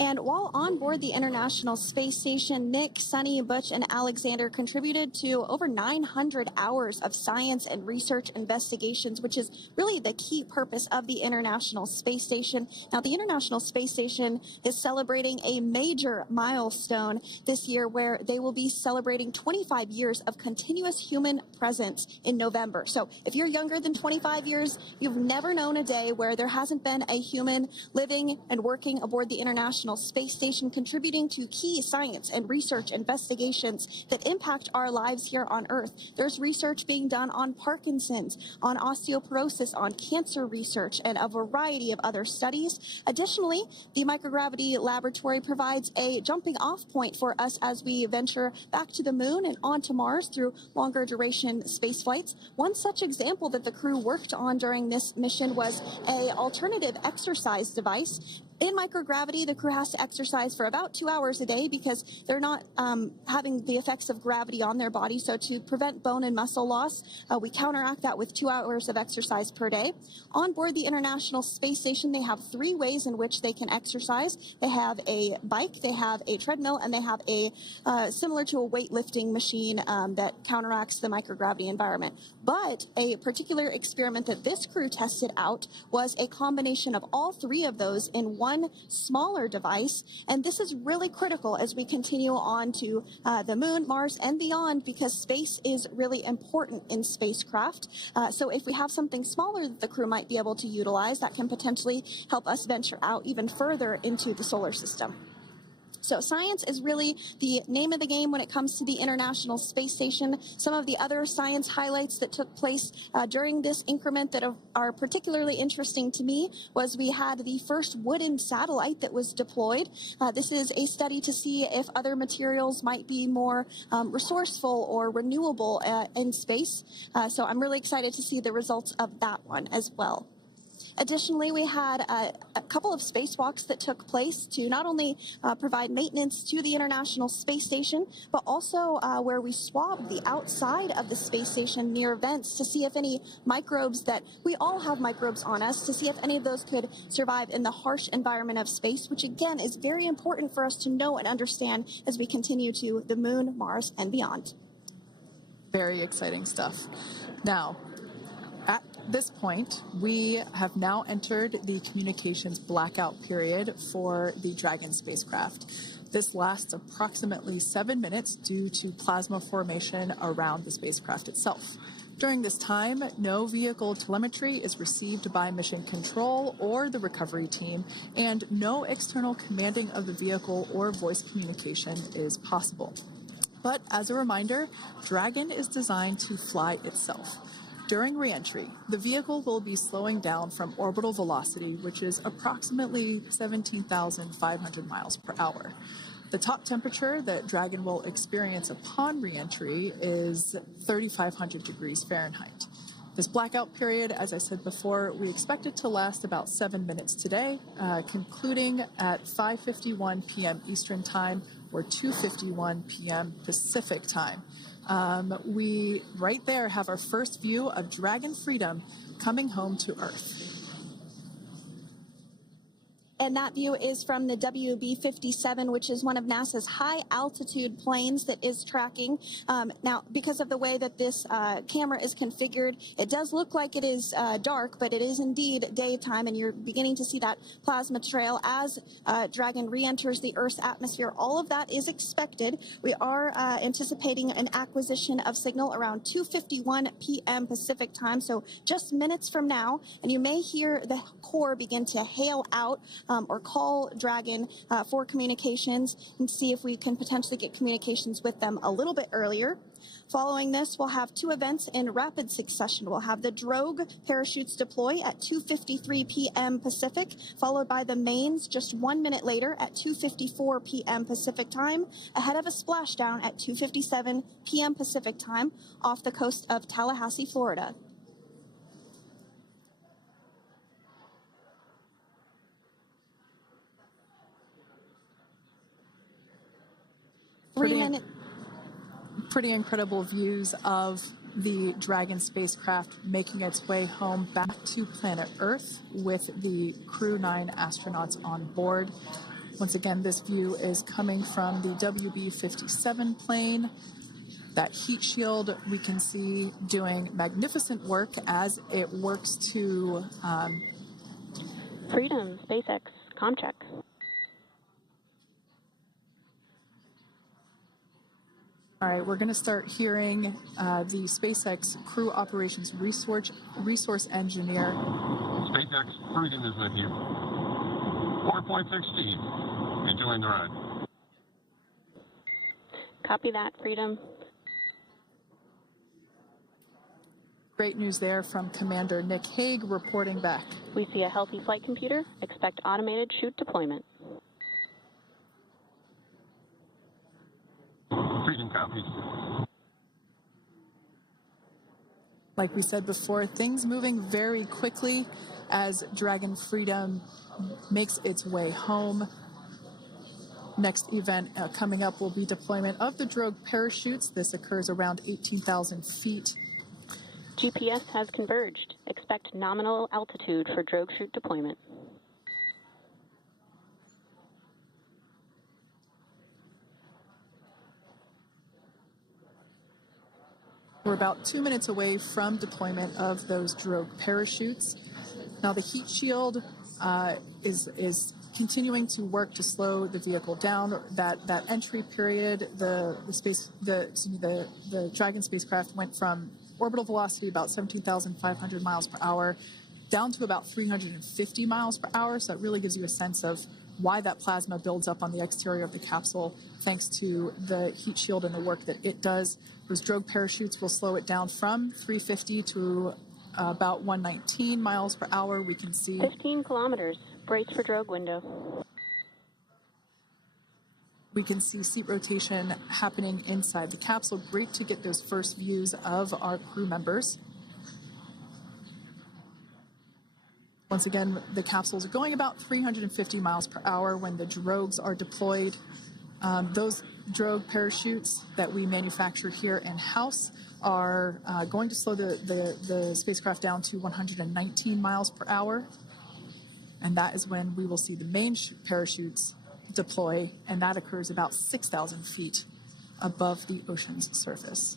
And while on board the International Space Station, Nick, Sunny, Butch, and Alexander contributed to over 900 hours of science and research investigations, which is really the key purpose of the International Space Station. Now, the International Space Station is celebrating a major milestone this year, where they will be celebrating 25 years of continuous human presence in November. So if you're younger than 25 years, you've never known a day where there hasn't been a human living and working aboard the International Space Station, contributing to key science and research investigations that impact our lives here on Earth. There's research being done on Parkinson's, on osteoporosis, on cancer research, and a variety of other studies. Additionally, the microgravity laboratory provides a jumping off point for us as we venture back to the moon and onto Mars through longer duration space flights. One such example that the crew worked on during this mission was an alternative exercise device. In microgravity, the crew has to exercise for about 2 hours a day because they're not having the effects of gravity on their body. So to prevent bone and muscle loss, we counteract that with 2 hours of exercise per day. On board the International Space Station, they have 3 ways in which they can exercise. They have a bike, they have a treadmill, and they have a similar to a weightlifting machine that counteracts the microgravity environment. But a particular experiment that this crew tested out was a combination of all 3 of those in one smaller device, and this is really critical as we continue on to the moon, Mars, and beyond, because space is really important in spacecraft. So if we have something smaller that the crew might be able to utilize, that can potentially help us venture out even further into the solar system. So science is really the name of the game when it comes to the International Space Station. Some of the other science highlights that took place during this increment that are particularly interesting to me was we had the first wooden satellite that was deployed. This is a study to see if other materials might be more resourceful or renewable in space. So I'm really excited to see the results of that one as well. Additionally, we had a couple of spacewalks that took place to not only provide maintenance to the International Space Station, but also where we swabbed the outside of the space station near vents to see if any microbes that we all have microbes on us, to see if any of those could survive in the harsh environment of space, which again is very important for us to know and understand as we continue to the moon, Mars, and beyond. Very exciting stuff. Now, at this point, we have now entered the communications blackout period for the Dragon spacecraft. This lasts approximately 7 minutes due to plasma formation around the spacecraft itself. During this time, no vehicle telemetry is received by mission control or the recovery team, and no external commanding of the vehicle or voice communication is possible. But as a reminder, Dragon is designed to fly itself. During reentry, the vehicle will be slowing down from orbital velocity, which is approximately 17,500 miles per hour. The top temperature that Dragon will experience upon reentry is 3,500 degrees Fahrenheit. This blackout period, as I said before, we expect it to last about 7 minutes today, concluding at 5:51 p.m. Eastern Time or 2:51 p.m. Pacific Time. We right there have our first view of Dragon Freedom coming home to Earth. And that view is from the WB-57, which is one of NASA's high-altitude planes that is tracking. Now, because of the way that this camera is configured, it does look like it is dark, but it is indeed daytime, and you're beginning to see that plasma trail as Dragon re-enters the Earth's atmosphere. All of that is expected. We are anticipating an acquisition of signal around 2:51 p.m. Pacific Time, so just minutes from now, and you may hear the core begin to hail out or call Dragon for communications and see if we can potentially get communications with them a little bit earlier. Following this, we'll have two events in rapid succession. We'll have the drogue parachutes deploy at 2:53 p.m. Pacific, followed by the mains just 1 minute later at 2:54 p.m. Pacific Time, ahead of a splashdown at 2:57 p.m. Pacific Time off the coast of Tallahassee, Florida. Pretty incredible views of the Dragon spacecraft making its way home back to planet Earth with the Crew 9 astronauts on board. Once again, this view is coming from the WB-57 plane. That heat shield we can see doing magnificent work as it works to... Freedom, SpaceX, Comcheck. All right, we're going to start hearing the SpaceX Crew Operations Resource Engineer. SpaceX Freedom is with you. 4.16. Enjoying the ride. Copy that, Freedom. Great news there from Commander Nick Hague reporting back. We see a healthy flight computer. Expect automated chute deployment. Freedom copies. Like we said before, things moving very quickly as Dragon Freedom makes its way home. Next event coming up will be deployment of the drogue parachutes. This occurs around 18,000 feet. GPS has converged. Expect nominal altitude for drogue chute deployment. We're about 2 minutes away from deployment of those drogue parachutes. Now the heat shield is continuing to work to slow the vehicle down. That entry period, the Dragon spacecraft went from orbital velocity about 17,500 miles per hour down to about 350 miles per hour. So that really gives you a sense of why that plasma builds up on the exterior of the capsule thanks to the heat shield and the work that it does. Those drogue parachutes will slow it down from 350 to about 119 miles per hour. We can see 15 kilometers. Brace for drogue window. We can see seat rotation happening inside the capsule. Great to get those first views of our crew members. Once again, the capsules are going about 350 miles per hour when the drogues are deployed. Those drogue parachutes that we manufacture here in-house are going to slow the spacecraft down to 119 miles per hour. And that is when we will see the main parachutes deploy, and that occurs about 6,000 feet above the ocean's surface.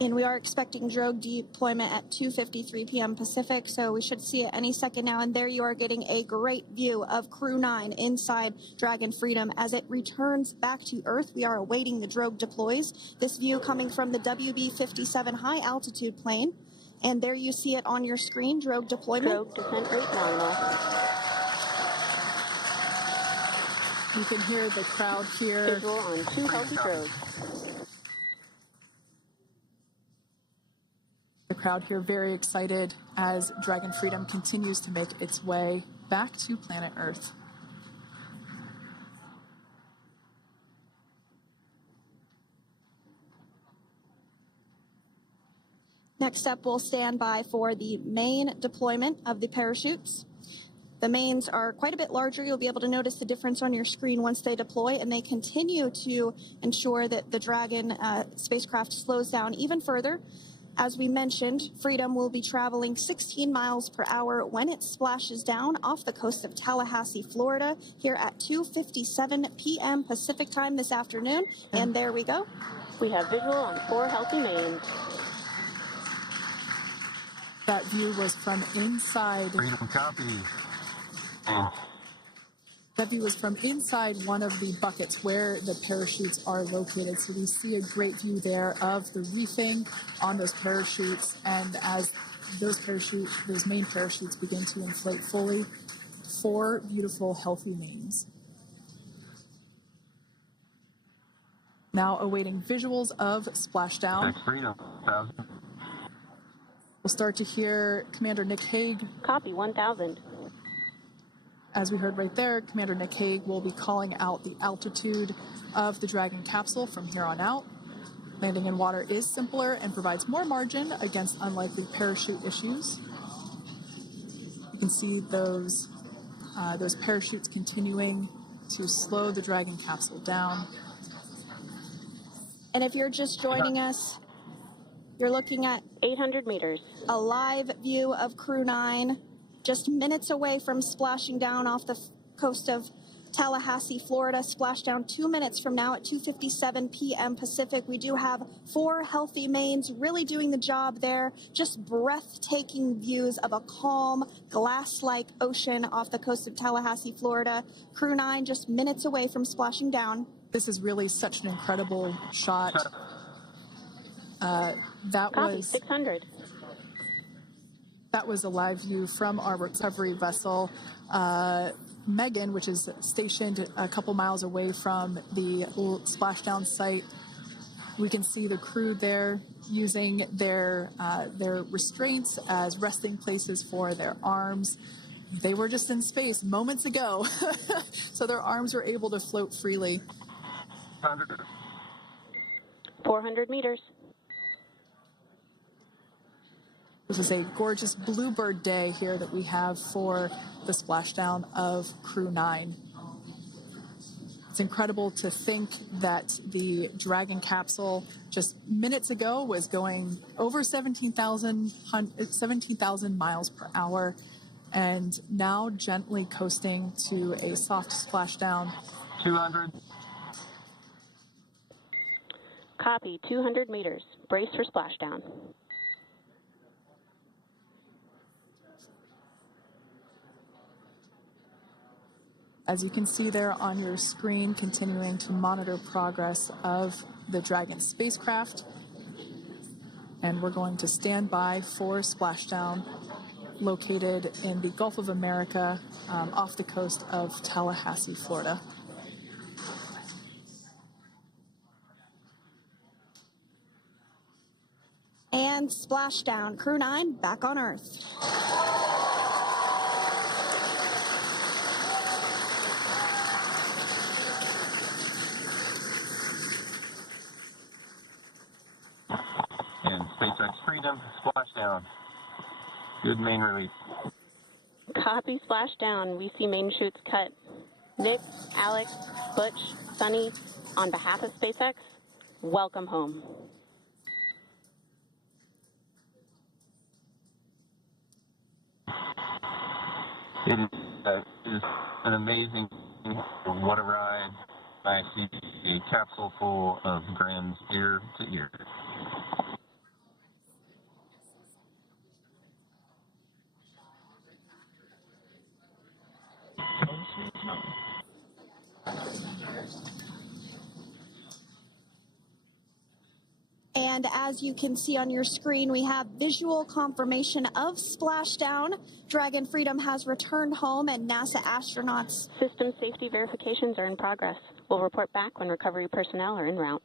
And we are expecting drogue deployment at 2:53 p.m. Pacific, so we should see it any second now. And there you are getting a great view of Crew 9 inside Dragon Freedom as it returns back to Earth. We are awaiting the drogue deploys. This view coming from the WB-57 high altitude plane. And there you see it on your screen, drogue deployment. Drogue descent rate nominal. You can hear the crowd here. Visual on 2 healthy drogues. The crowd here very excited as Dragon Freedom continues to make its way back to planet Earth. Next up, we'll stand by for the main deployment of the parachutes. The mains are quite a bit larger. You'll be able to notice the difference on your screen once they deploy, and they continue to ensure that the Dragon spacecraft slows down even further. As we mentioned, Freedom will be traveling 16 miles per hour when it splashes down off the coast of Tallahassee, Florida, here at 2:57 p.m. Pacific time this afternoon. And there we go. We have visual on 4 healthy mains. That view was from inside. Freedom copy. That view was from inside one of the buckets where the parachutes are located. So we see a great view there of the reefing on those parachutes. And as those main parachutes begin to inflate fully, 4 beautiful, healthy mains. Now awaiting visuals of splashdown. Next Freedom, 1,000. We'll start to hear Commander Nick Hague. Copy, 1,000. As we heard right there, Commander Nick Hague will be calling out the altitude of the Dragon capsule from here on out. Landing in water is simpler and provides more margin against unlikely parachute issues. You can see those parachutes continuing to slow the Dragon capsule down. And if you're just joining us, you're looking at 800 meters. a live view of Crew 9, just minutes away from splashing down off the coast of Tallahassee, Florida. Splashdown 2 minutes from now at 2:57 p.m. Pacific. We do have 4 healthy mains really doing the job there. Just breathtaking views of a calm, glass-like ocean off the coast of Tallahassee, Florida. Crew 9 just minutes away from splashing down. This is really such an incredible shot. That Copy, was 600. That was a live view from our recovery vessel, Megan, which is stationed a couple miles away from the splashdown site. We can see the crew there using their restraints as resting places for their arms. They were just in space moments ago, so their arms were able to float freely. 400 meters. This is a gorgeous bluebird day here that we have for the splashdown of Crew 9. It's incredible to think that the Dragon capsule just minutes ago was going over 17,000 miles per hour and now gently coasting to a soft splashdown. 200. Copy, 200 meters. Brace for splashdown. As you can see there on your screen, continuing to monitor progress of the Dragon spacecraft. And we're going to stand by for splashdown located in the Gulf of America off the coast of Tallahassee, Florida. And splashdown. Crew 9 back on Earth. And SpaceX Freedom, splashdown. Good main release. Copy splashdown. We see main chutes cut. Nick, Alex, Butch, Sunny, on behalf of SpaceX, welcome home. It is an amazing, what a ride. I see a capsule full of grins ear to ear. And as you can see on your screen, we have visual confirmation of splashdown. Dragon Freedom has returned home, and NASA astronauts. System safety verifications are in progress. We'll report back when recovery personnel are en route.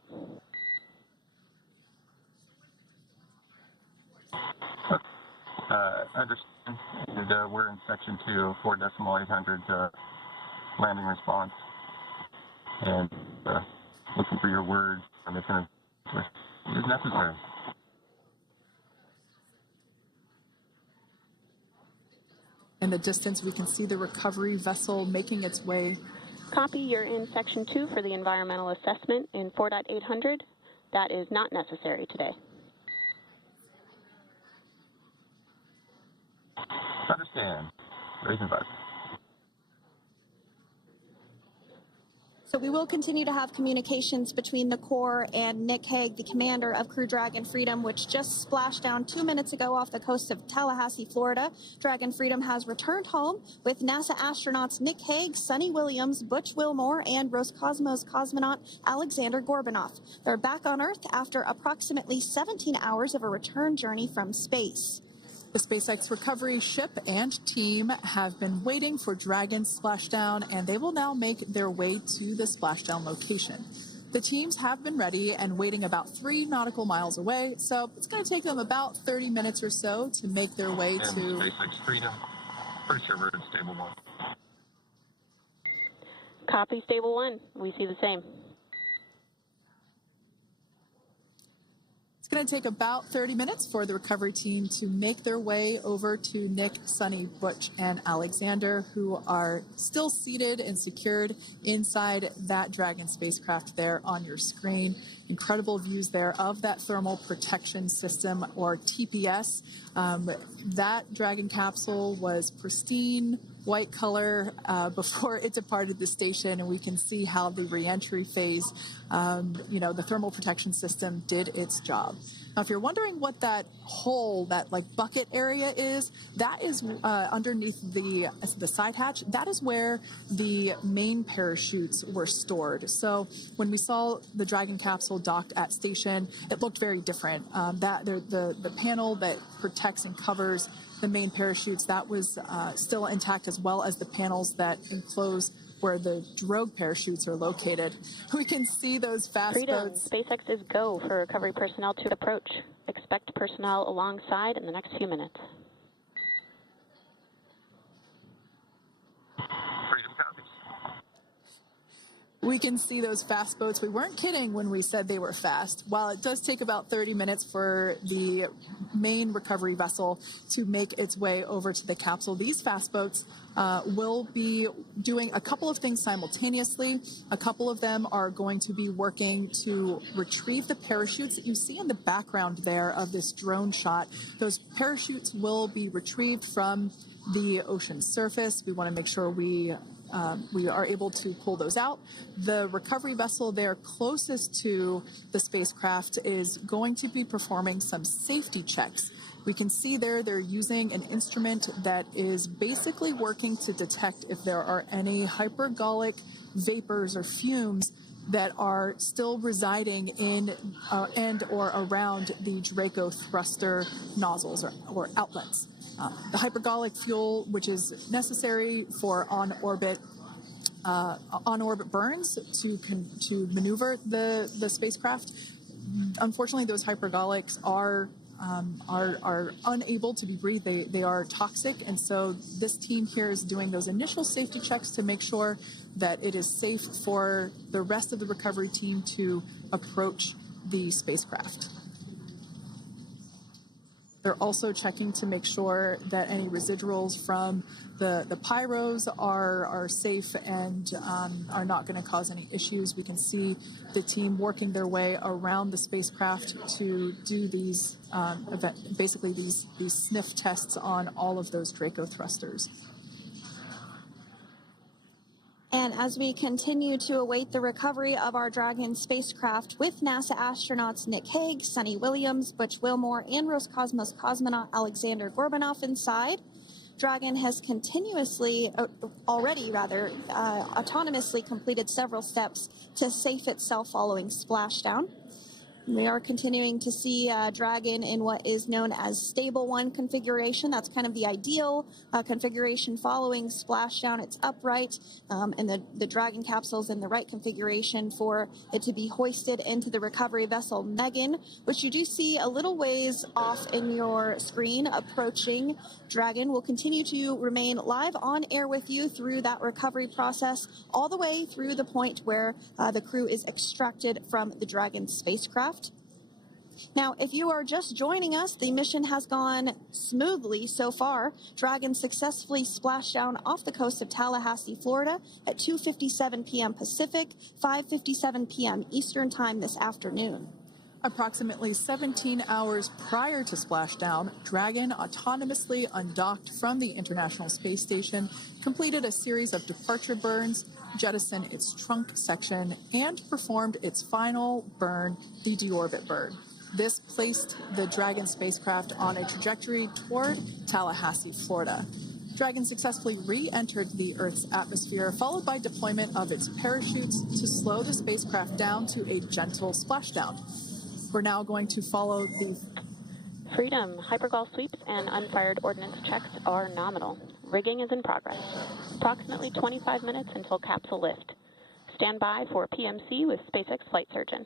Understand. And, we're in section 2, 4.800 landing response. And looking for your word on if it is necessary. In the distance, we can see the recovery vessel making its way. Copy, you're in section 2 for the environmental assessment in 4.800. That is not necessary today. Understand. Raising visor. So we will continue to have communications between the Corps and Nick Hague, the commander of Crew Dragon Freedom, which just splashed down 2 minutes ago off the coast of Tallahassee, Florida. Dragon Freedom has returned home with NASA astronauts Nick Hague, Sunny Williams, Butch Wilmore, and Roscosmos cosmonaut Alexander Gorbunov. They're back on Earth after approximately 17 hours of a return journey from space. The SpaceX recovery ship and team have been waiting for Dragon's splashdown, and they will now make their way to the splashdown location. The teams have been ready and waiting about 3 nautical miles away, so it's going to take them about 30 minutes or so to make their way and to SpaceX Freedom. Pretty sure we're in stable 1. Copy, stable 1. We see the same. It's going to take about 30 minutes for the recovery team to make their way over to Nick, Sunny, Butch, and Alexander, who are still seated and secured inside that Dragon spacecraft there on your screen. Incredible views there of that thermal protection system, or TPS. That Dragon capsule was pristine, white color before it departed the station, and we can see how the reentry phase, the thermal protection system did its job. Now, if you're wondering what that hole, that like bucket area is, that is underneath the side hatch. That is where the main parachutes were stored. So when we saw the Dragon capsule docked at station, it looked very different. The panel that protects and covers the main parachutes, that was still intact, as well as the panels that enclose where the drogue parachutes are located. We can see those fast Freedom. boats. SpaceX is go for recovery personnel to approach. Expect personnel alongside in the next few minutes. Freedom copies. We can see those fast boats. We weren't kidding when we said they were fast. While it does take about 30 minutes for the main recovery vessel to make its way over to the capsule, these fast boats will be doing a couple of things simultaneously. A couple of them are going to be working to retrieve the parachutes that you see in the background there of this drone shot. Those parachutes will be retrieved from the ocean surface. We want to make sure we are able to pull those out. The recovery vessel there closest to the spacecraft is going to be performing some safety checks. We can see there they're using an instrument that is basically working to detect if there are any hypergolic vapors or fumes that are still residing in and or around the Draco thruster nozzles or outlets. The hypergolic fuel, which is necessary for on-orbit burns to maneuver the spacecraft. Unfortunately, those hypergolics are unable to be breathed. They are toxic, and so this team here is doing those initial safety checks to make sure that it is safe for the rest of the recovery team to approach the spacecraft. They're also checking to make sure that any residuals from the pyros are safe and are not going to cause any issues. We can see the team working their way around the spacecraft to do these these sniff tests on all of those Draco thrusters. And as we continue to await the recovery of our Dragon spacecraft with NASA astronauts Nick Hague, Sunny Williams, Butch Wilmore, and Roscosmos cosmonaut Alexander Gorbanov inside, Dragon has autonomously completed several steps to safe itself following splashdown. We are continuing to see Dragon in what is known as stable 1 configuration. That's kind of the ideal configuration following splashdown. It's upright, and the Dragon capsule's in the right configuration for it to be hoisted into the recovery vessel Megan, which you do see a little ways off in your screen approaching. Dragon will continue to remain live on air with you through that recovery process, all the way through the point where the crew is extracted from the Dragon spacecraft. Now, if you are just joining us, the mission has gone smoothly so far. Dragon successfully splashed down off the coast of Tallahassee, Florida at 2:57 p.m. Pacific, 5:57 p.m. Eastern Time this afternoon. Approximately 17 hours prior to splashdown, Dragon autonomously undocked from the International Space Station, completed a series of departure burns, jettisoned its trunk section, and performed its final burn, the deorbit burn. This placed the Dragon spacecraft on a trajectory toward Tallahassee, Florida. Dragon successfully re-entered the Earth's atmosphere, followed by deployment of its parachutes to slow the spacecraft down to a gentle splashdown. We're now going to follow the Freedom. Hypergol sweeps and unfired ordnance checks are nominal. Rigging is in progress. Approximately 25 minutes until capsule lift. Stand by for PMC with SpaceX flight surgeon.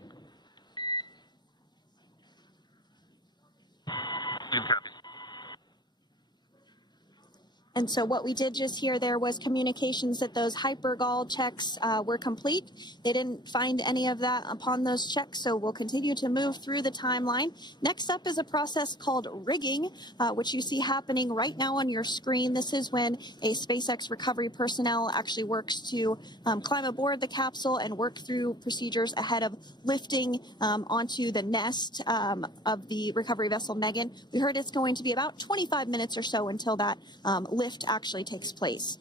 And so what we did just hear there was communications that those hypergol checks were complete. They didn't find any of that upon those checks, so we'll continue to move through the timeline. Next up is a process called rigging, which you see happening right now on your screen. This is when a SpaceX recovery personnel actually works to climb aboard the capsule and work through procedures ahead of lifting onto the nest of the recovery vessel Megan. We heard it's going to be about 25 minutes or so until that lift actually takes place.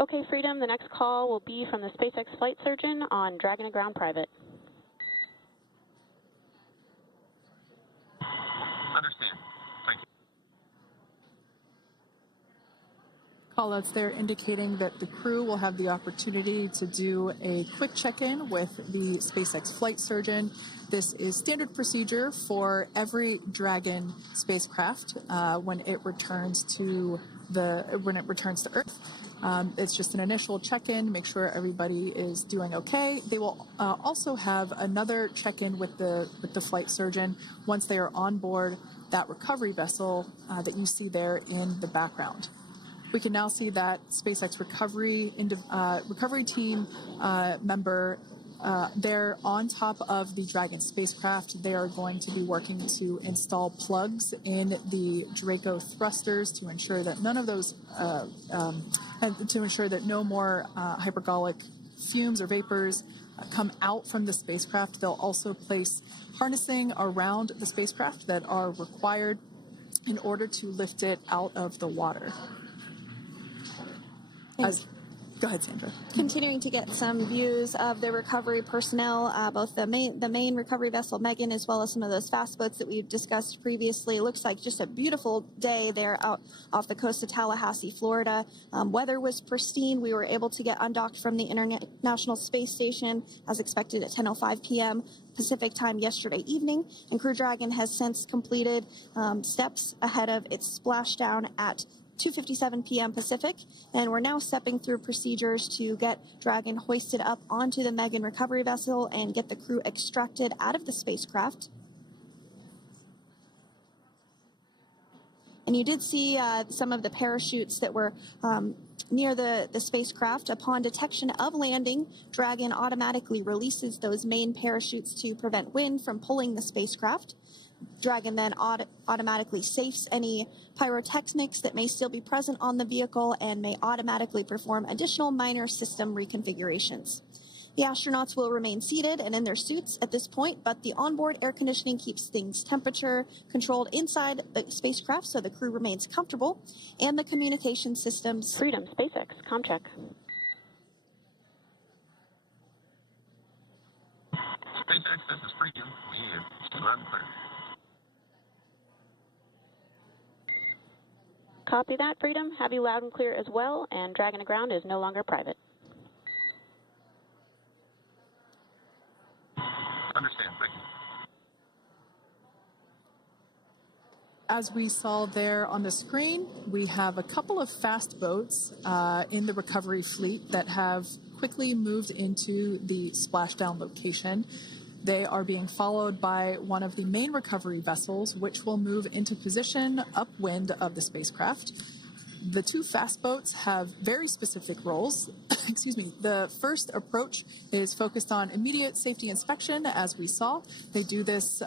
Okay, Freedom, the next call will be from the SpaceX flight surgeon on Dragon and Ground Private. Understand. Thank you. callouts there indicating that the crew will have the opportunity to do a quick check-in with the SpaceX flight surgeon. This is standard procedure for every Dragon spacecraft when it returns to Earth. It's just an initial check-in, make sure everybody is doing okay. They will also have another check-in with the flight surgeon once they are on board that recovery vessel that you see there in the background. We can now see that SpaceX recovery team member they're on top of the Dragon spacecraft. They are going to be working to install plugs in the Draco thrusters to ensure that none of those, to ensure that no more hypergolic fumes or vapors come out from the spacecraft. They'll also place harnessing around the spacecraft that are required in order to lift it out of the water. Go ahead, Sandra. Continuing to get some views of the recovery personnel, both the main recovery vessel Megan, as well as some of those fast boats that we've discussed previously. It looks like just a beautiful day there out off the coast of Tallahassee, Florida. Weather was pristine. We were able to get undocked from the International Space Station as expected at 10:05 p.m. Pacific time yesterday evening, and Crew Dragon has since completed steps ahead of its splashdown at 2:57 p.m. Pacific, and we're now stepping through procedures to get Dragon hoisted up onto the Megan recovery vessel and get the crew extracted out of the spacecraft. And you did see some of the parachutes that were near the spacecraft. Upon detection of landing, Dragon automatically releases those main parachutes to prevent wind from pulling the spacecraft. Dragon then automatically safes any pyrotechnics that may still be present on the vehicle and may automatically perform additional minor system reconfigurations. The astronauts will remain seated and in their suits at this point, but the onboard air conditioning keeps things temperature controlled inside the spacecraft so the crew remains comfortable, and the communication systems... Freedom, SpaceX, ComCheck. SpaceX, this is Freedom. We have still loud and clear. Copy that, Freedom. Have you loud and clear as well, and Dragon to ground is no longer private. Understand, thank you. As we saw there on the screen, we have a couple of fast boats in the recovery fleet that have quickly moved into the splashdown location. They are being followed by one of the main recovery vessels, which will move into position upwind of the spacecraft. The two fast boats have very specific roles. Excuse me. The first approach is focused on immediate safety inspection, as we saw. They do this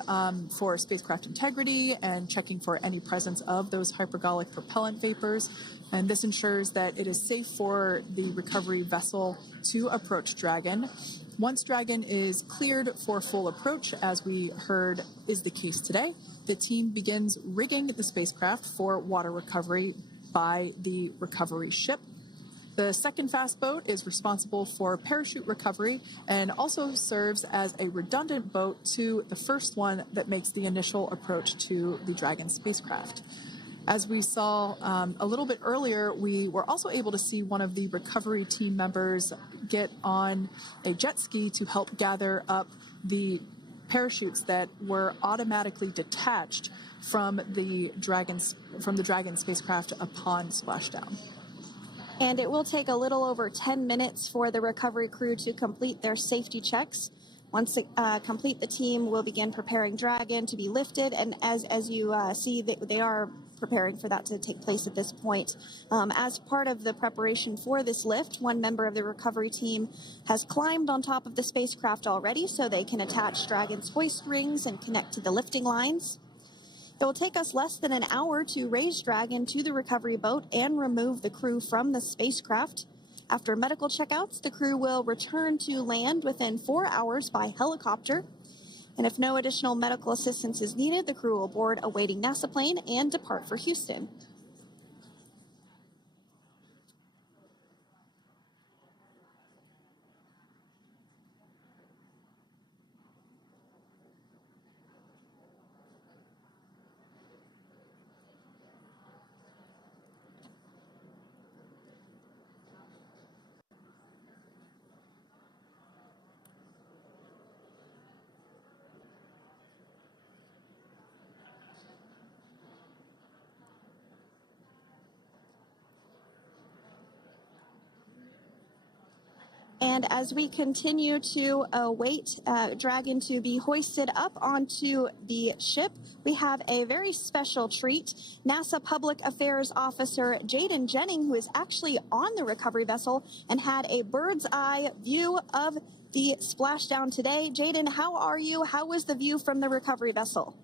for spacecraft integrity and checking for any presence of those hypergolic propellant vapors. And this ensures that it is safe for the recovery vessel to approach Dragon. Once Dragon is cleared for full approach, as we heard is the case today, the team begins rigging the spacecraft for water recovery by the recovery ship. The second fast boat is responsible for parachute recovery and also serves as a redundant boat to the first one that makes the initial approach to the Dragon spacecraft. As we saw a little bit earlier, we were also able to see one of the recovery team members get on a jet ski to help gather up the parachutes that were automatically detached from the Dragon spacecraft upon splashdown. And it will take a little over 10 minutes for the recovery crew to complete their safety checks. Once they complete, the team will begin preparing Dragon to be lifted, and as you see, they are preparing for that to take place at this point. As part of the preparation for this lift, one member of the recovery team has climbed on top of the spacecraft already so they can attach Dragon's hoist rings and connect to the lifting lines. It will take us less than an hour to raise Dragon to the recovery boat and remove the crew from the spacecraft. After medical checkouts, the crew will return to land within 4 hours by helicopter. And if no additional medical assistance is needed, the crew will board a waiting NASA plane and depart for Houston. And as we continue to await Dragon to be hoisted up onto the ship, we have a very special treat. NASA Public Affairs Officer Jaden Jennings, who is actually on the recovery vessel and had a bird's eye view of the splashdown today. Jaden, how are you? How was the view from the recovery vessel?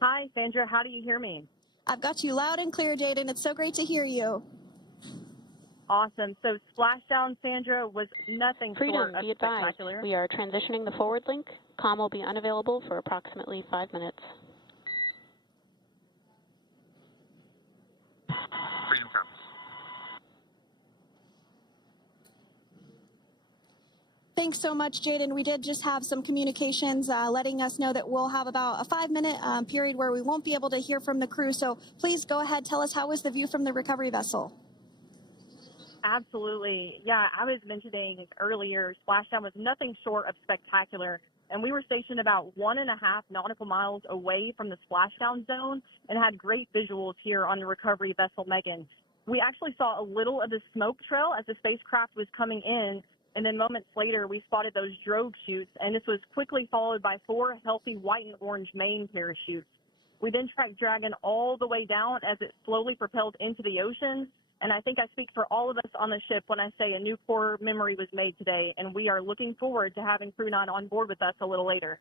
Hi, Sandra. How do you hear me? I've got you loud and clear, Jaden. It's so great to hear you. Awesome. So splashdown, Sandra, was nothing short of be advised. spectacular. We are transitioning the forward link. Comm will be unavailable for approximately 5 minutes. Freedom comes. Thanks so much, Jaden. We did just have some communications letting us know that we'll have about a 5-minute period where we won't be able to hear from the crew. So please go ahead, tell us, how was the view from the recovery vessel? Absolutely. Yeah, I was mentioning earlier, splashdown was nothing short of spectacular. And we were stationed about 1.5 nautical miles away from the splashdown zone and had great visuals here on the recovery vessel Megan. We actually saw a little of the smoke trail as the spacecraft was coming in, and then moments later we spotted those drogue chutes, and this was quickly followed by 4 healthy white and orange main parachutes. We then tracked Dragon all the way down as it slowly propelled into the ocean, and I think I speak for all of us on the ship when I say a new core memory was made today, and we are looking forward to having Crew 9 on board with us a little later.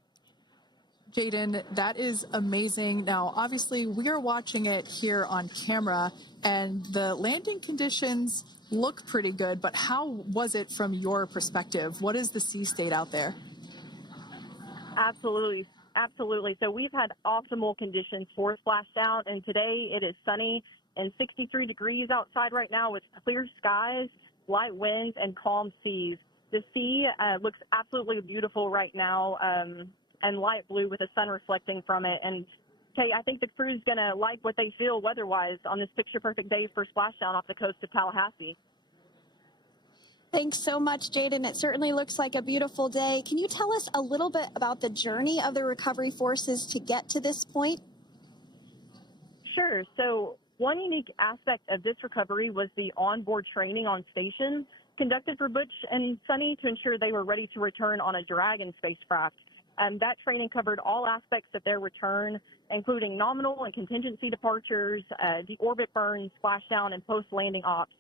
Jaden, that is amazing. Now, obviously, we are watching it here on camera, and the landing conditions look pretty good, but how was it from your perspective? What is the sea state out there? Absolutely. Absolutely. So we've had optimal conditions for splashdown, and today it is sunny and 63 degrees outside right now with clear skies, light winds, and calm seas. The sea looks absolutely beautiful right now, and light blue with the sun reflecting from it. And Kate, I think the crew's going to like what they feel weather-wise on this picture-perfect day for splashdown off the coast of Tallahassee. Thanks so much, Jaden. It certainly looks like a beautiful day. Can you tell us a little bit about the journey of the recovery forces to get to this point? Sure. So one unique aspect of this recovery was the onboard training on station conducted for Butch and Sunny to ensure they were ready to return on a Dragon spacecraft. That training covered all aspects of their return, including nominal and contingency departures, deorbit burns, splashdown, and post-landing ops,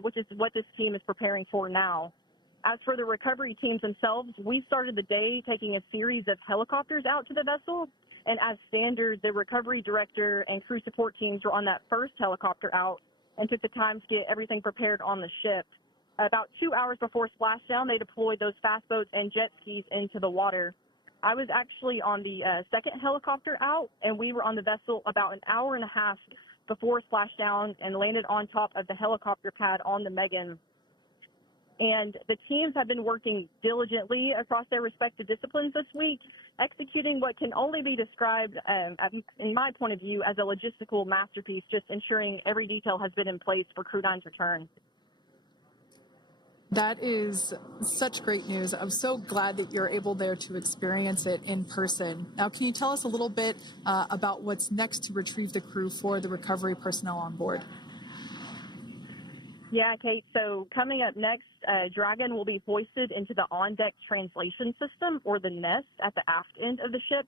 which is what this team is preparing for now. As for the recovery teams themselves, we started the day taking a series of helicopters out to the vessel, and as standard, the recovery director and crew support teams were on that first helicopter out and took the time to get everything prepared on the ship. About 2 hours before splashdown, they deployed those fast boats and jet skis into the water. I was actually on the second helicopter out, and we were on the vessel about an hour and a half before splashdown and landed on top of the helicopter pad on the Megan. And the teams have been working diligently across their respective disciplines this week, executing what can only be described, in my point of view, as a logistical masterpiece, just ensuring every detail has been in place for Crew 9's return. That is such great news. I'm so glad that you're able there to experience it in person. Now, can you tell us a little bit about what's next to retrieve the crew for the recovery personnel on board? Yeah, Kate. So coming up next, Dragon will be hoisted into the on-deck translation system, or the nest, at the aft end of the ship,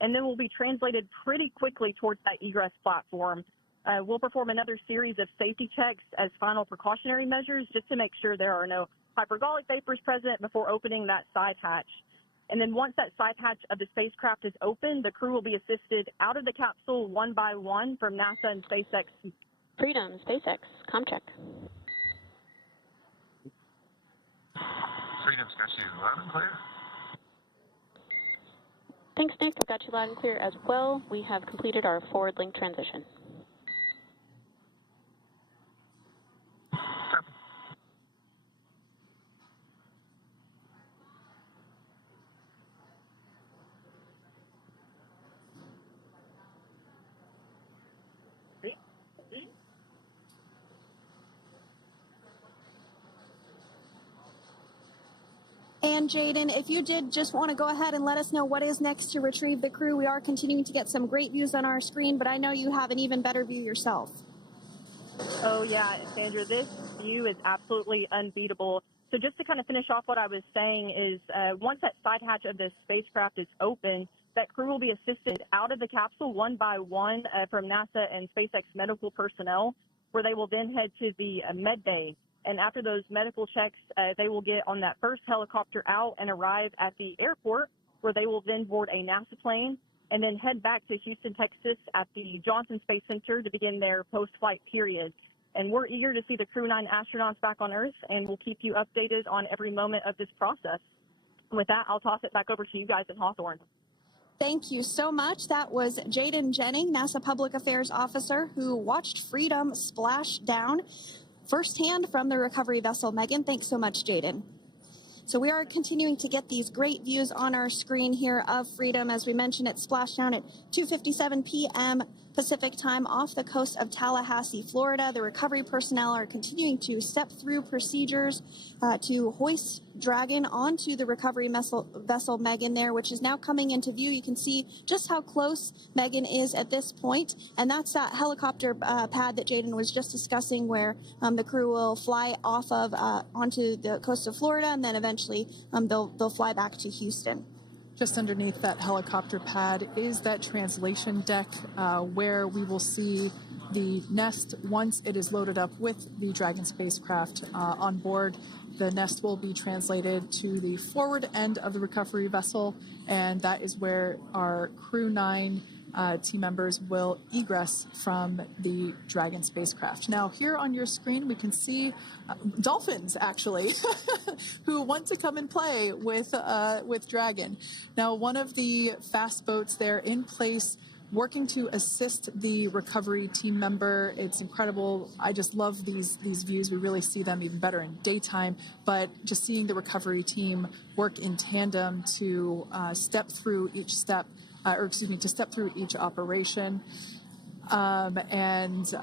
and then will be translated pretty quickly towards that egress platform. We'll perform another series of safety checks as final precautionary measures just to make sure there are no hypergolic vapors present before opening that side hatch. And then once that side hatch of the spacecraft is open, the crew will be assisted out of the capsule one by one from NASA and SpaceX. Freedom, SpaceX, ComCheck. Freedom's got you loud and clear. Thanks, Nick. We've got you loud and clear as well. We have completed our forward link transition. And Jaden, if you did just want to go ahead and let us know what is next to retrieve the crew, we are continuing to get some great views on our screen, but I know you have an even better view yourself. Oh, yeah, Sandra, this view is absolutely unbeatable. So just to kind of finish off what I was saying is once that side hatch of the spacecraft is open, that crew will be assisted out of the capsule one by one from NASA and SpaceX medical personnel, where they will then head to the med bay. And after those medical checks, they will get on that first helicopter out and arrive at the airport, where they will then board a NASA plane and then head back to Houston, Texas at the Johnson Space Center to begin their post-flight period. And we're eager to see the Crew 9 astronauts back on Earth, and we'll keep you updated on every moment of this process. With that, I'll toss it back over to you guys in Hawthorne. Thank you so much. That was Jaden Jennings, NASA Public Affairs Officer, who watched Freedom splash down firsthand from the recovery vessel Megan. Thanks so much, Jaden. So we are continuing to get these great views on our screen here of Freedom. As we mentioned, it splashed down at 2:57 p.m. Pacific time off the coast of Tallahassee, Florida. The recovery personnel are continuing to step through procedures to hoist Dragon onto the recovery vessel Megan there, which is now coming into view. You can see just how close Megan is at this point, and that's that helicopter pad that Jaden was just discussing, where the crew will fly off of onto the coast of Florida, and then eventually they'll fly back to Houston. Just underneath that helicopter pad is that translation deck where we will see the nest once it is loaded up with the Dragon spacecraft on board. The nest will be translated to the forward end of the recovery vessel, and that is where our Crew 9 team members will egress from the Dragon spacecraft. Now, here on your screen, we can see dolphins, actually, who want to come and play with Dragon. Now, one of the fast boats there in place, working to assist the recovery team member. It's incredible. I just love these views. We really see them even better in daytime, but just seeing the recovery team work in tandem to step through each step, to step through each operation. Obviously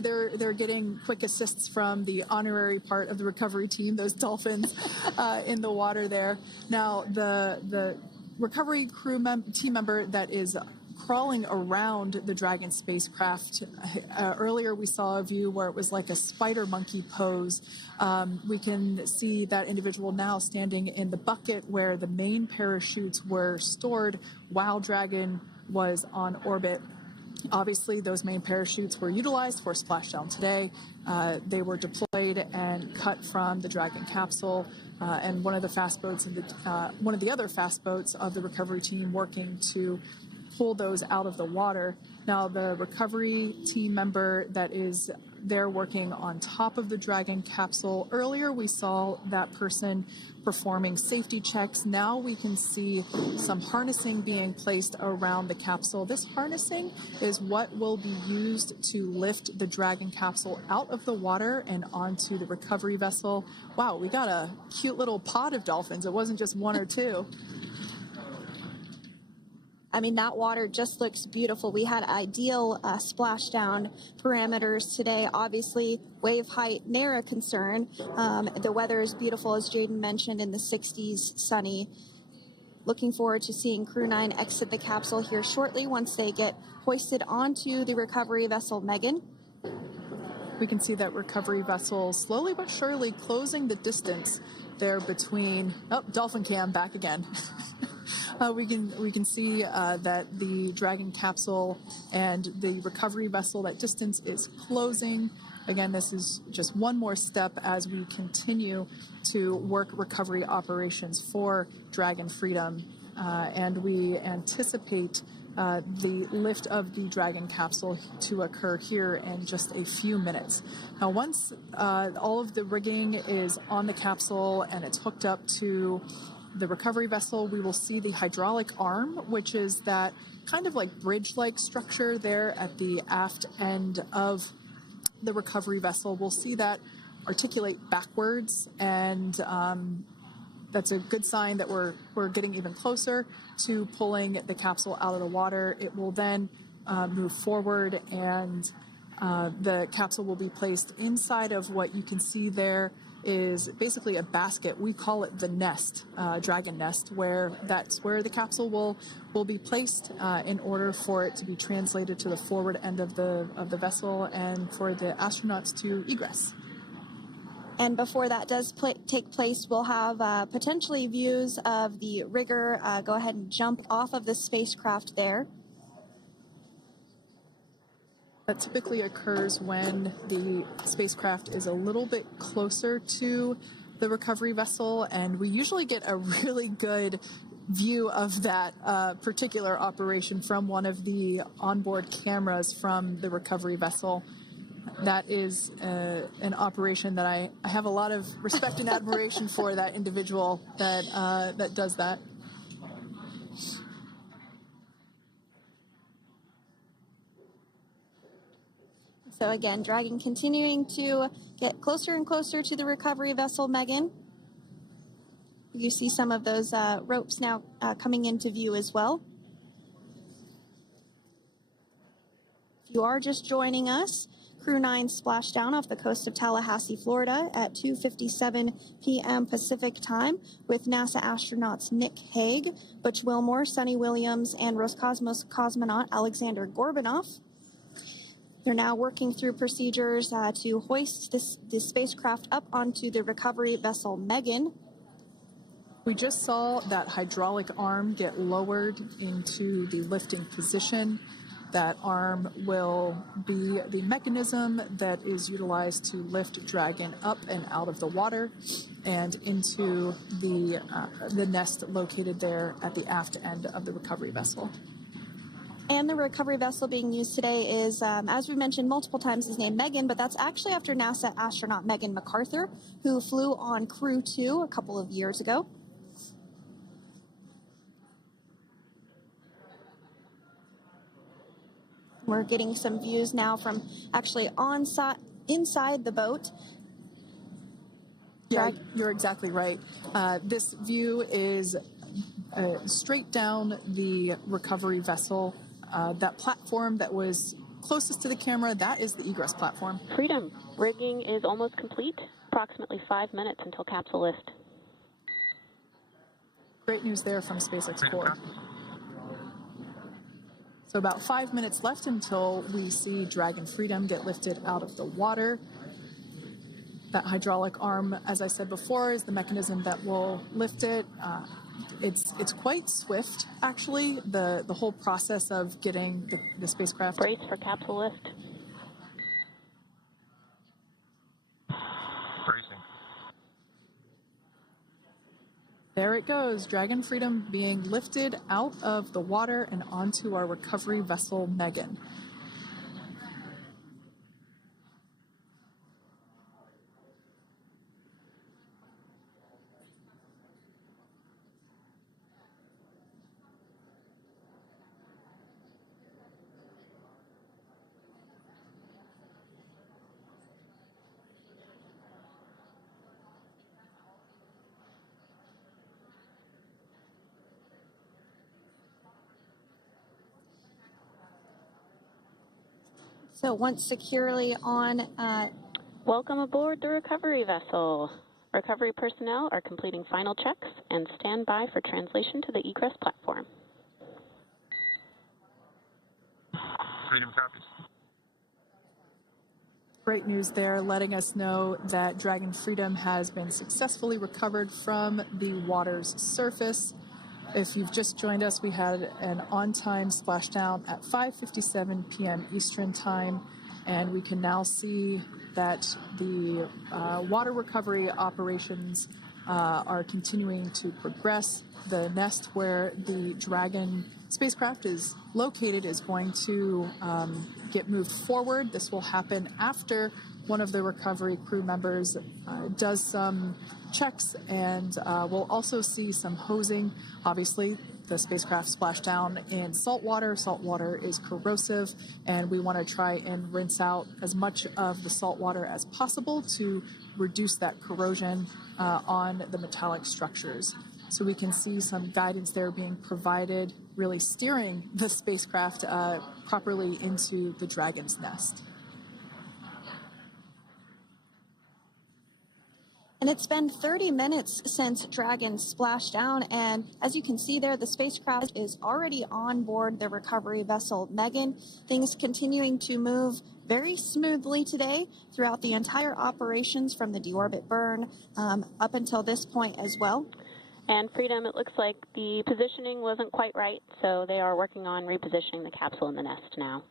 they're getting quick assists from the honorary part of the recovery team, those dolphins in the water there. Now, the recovery team member that is crawling around the Dragon spacecraft. Earlier we saw a view where it was like a spider monkey pose. We can see that individual now standing in the bucket where the main parachutes were stored while Dragon was on orbit. Obviously, those main parachutes were utilized for splashdown today. They were deployed and cut from the Dragon capsule, and one of the other fast boats of the recovery team working to pull those out of the water. Now, the recovery team member that is there working on top of the Dragon capsule, earlier we saw that person performing safety checks. Now we can see some harnessing being placed around the capsule. This harnessing is what will be used to lift the Dragon capsule out of the water and onto the recovery vessel. Wow, we got a cute little pod of dolphins. It wasn't just one or two. I mean, that water just looks beautiful. We had ideal splashdown parameters today. Obviously, wave height, ne'er a concern. The weather is beautiful, as Jaden mentioned, in the 60s, sunny. Looking forward to seeing Crew 9 exit the capsule here shortly once they get hoisted onto the recovery vessel Megan. We can see that recovery vessel slowly but surely closing the distance there between... Oh, dolphin cam back again. We can see that the Dragon capsule and the recovery vessel, that distance is closing. Again, this is just one more step as we continue to work recovery operations for Dragon Freedom, and we anticipate the lift of the Dragon capsule to occur here in just a few minutes. Now, once all of the rigging is on the capsule and it's hooked up to the recovery vessel, we will see the hydraulic arm, which is that kind of like bridge-like structure there at the aft end of the recovery vessel. We'll see that articulate backwards, and that's a good sign that we're getting even closer to pulling the capsule out of the water. It will then move forward, and the capsule will be placed inside of what you can see there is basically a basket. We call it the nest, Dragon nest, where that's where the capsule will be placed in order for it to be translated to the forward end of the vessel and for the astronauts to egress. And before that does take place, we'll have potentially views of the rigger go ahead and jump off of the spacecraft there. That typically occurs when the spacecraft is a little bit closer to the recovery vessel, and we usually get a really good view of that particular operation from one of the onboard cameras from the recovery vessel. That is an operation that I have a lot of respect and admiration for, that individual that does that. So again, Dragon continuing to get closer and closer to the recovery vessel Megan. You see some of those ropes now coming into view as well. If you are just joining us, Crew 9 splashed down off the coast of Tallahassee, Florida at 2:57 p.m. Pacific time with NASA astronauts Nick Hague, Butch Wilmore, Sonny Williams, and Roscosmos cosmonaut Alexander Gorbanov. They're now working through procedures to hoist this spacecraft up onto the recovery vessel Megan. We just saw that hydraulic arm get lowered into the lifting position. That arm will be the mechanism that is utilized to lift Dragon up and out of the water and into the nest located there at the aft end of the recovery vessel. And the recovery vessel being used today is, as we mentioned multiple times, is named Megan, but that's actually after NASA astronaut Megan McArthur, who flew on Crew 2 a couple of years ago. We're getting some views now from actually inside the boat. Yeah, you're exactly right. This view is straight down the recovery vessel. That platform that was closest to the camera, that is the egress platform. Freedom, rigging is almost complete. Approximately 5 minutes until capsule lift. Great news there from SpaceX Core. So about 5 minutes left until we see Dragon Freedom get lifted out of the water. That hydraulic arm, as I said before, is the mechanism that will lift it. It's quite swift, actually, the whole process of getting the spacecraft. Brace for capsule lift. Bracing. There it goes, Dragon Freedom being lifted out of the water and onto our recovery vessel, Megan. So once securely on... Welcome aboard the recovery vessel. Recovery personnel are completing final checks and stand by for translation to the egress platform. Freedom copies. Great news there, letting us know that Dragon Freedom has been successfully recovered from the water's surface. If you've just joined us, we had an on-time splashdown at 5:57 p.m. Eastern Time, and we can now see that the water recovery operations are continuing to progress. The nest where the Dragon spacecraft is located is going to get moved forward. This will happen after one of the recovery crew members does some checks, and we'll also see some hosing. Obviously, the spacecraft splashed down in salt water. Salt water is corrosive, and we want to try and rinse out as much of the salt water as possible to reduce that corrosion on the metallic structures. So we can see some guidance there being provided, really steering the spacecraft properly into the Dragon's nest. And it's been 30 minutes since Dragon splashed down, and as you can see there, the spacecraft is already on board the recovery vessel Megan. Things continuing to move very smoothly today throughout the entire operations from the deorbit burn up until this point as well. And Freedom, it looks like the positioning wasn't quite right, so they are working on repositioning the capsule in the nest now.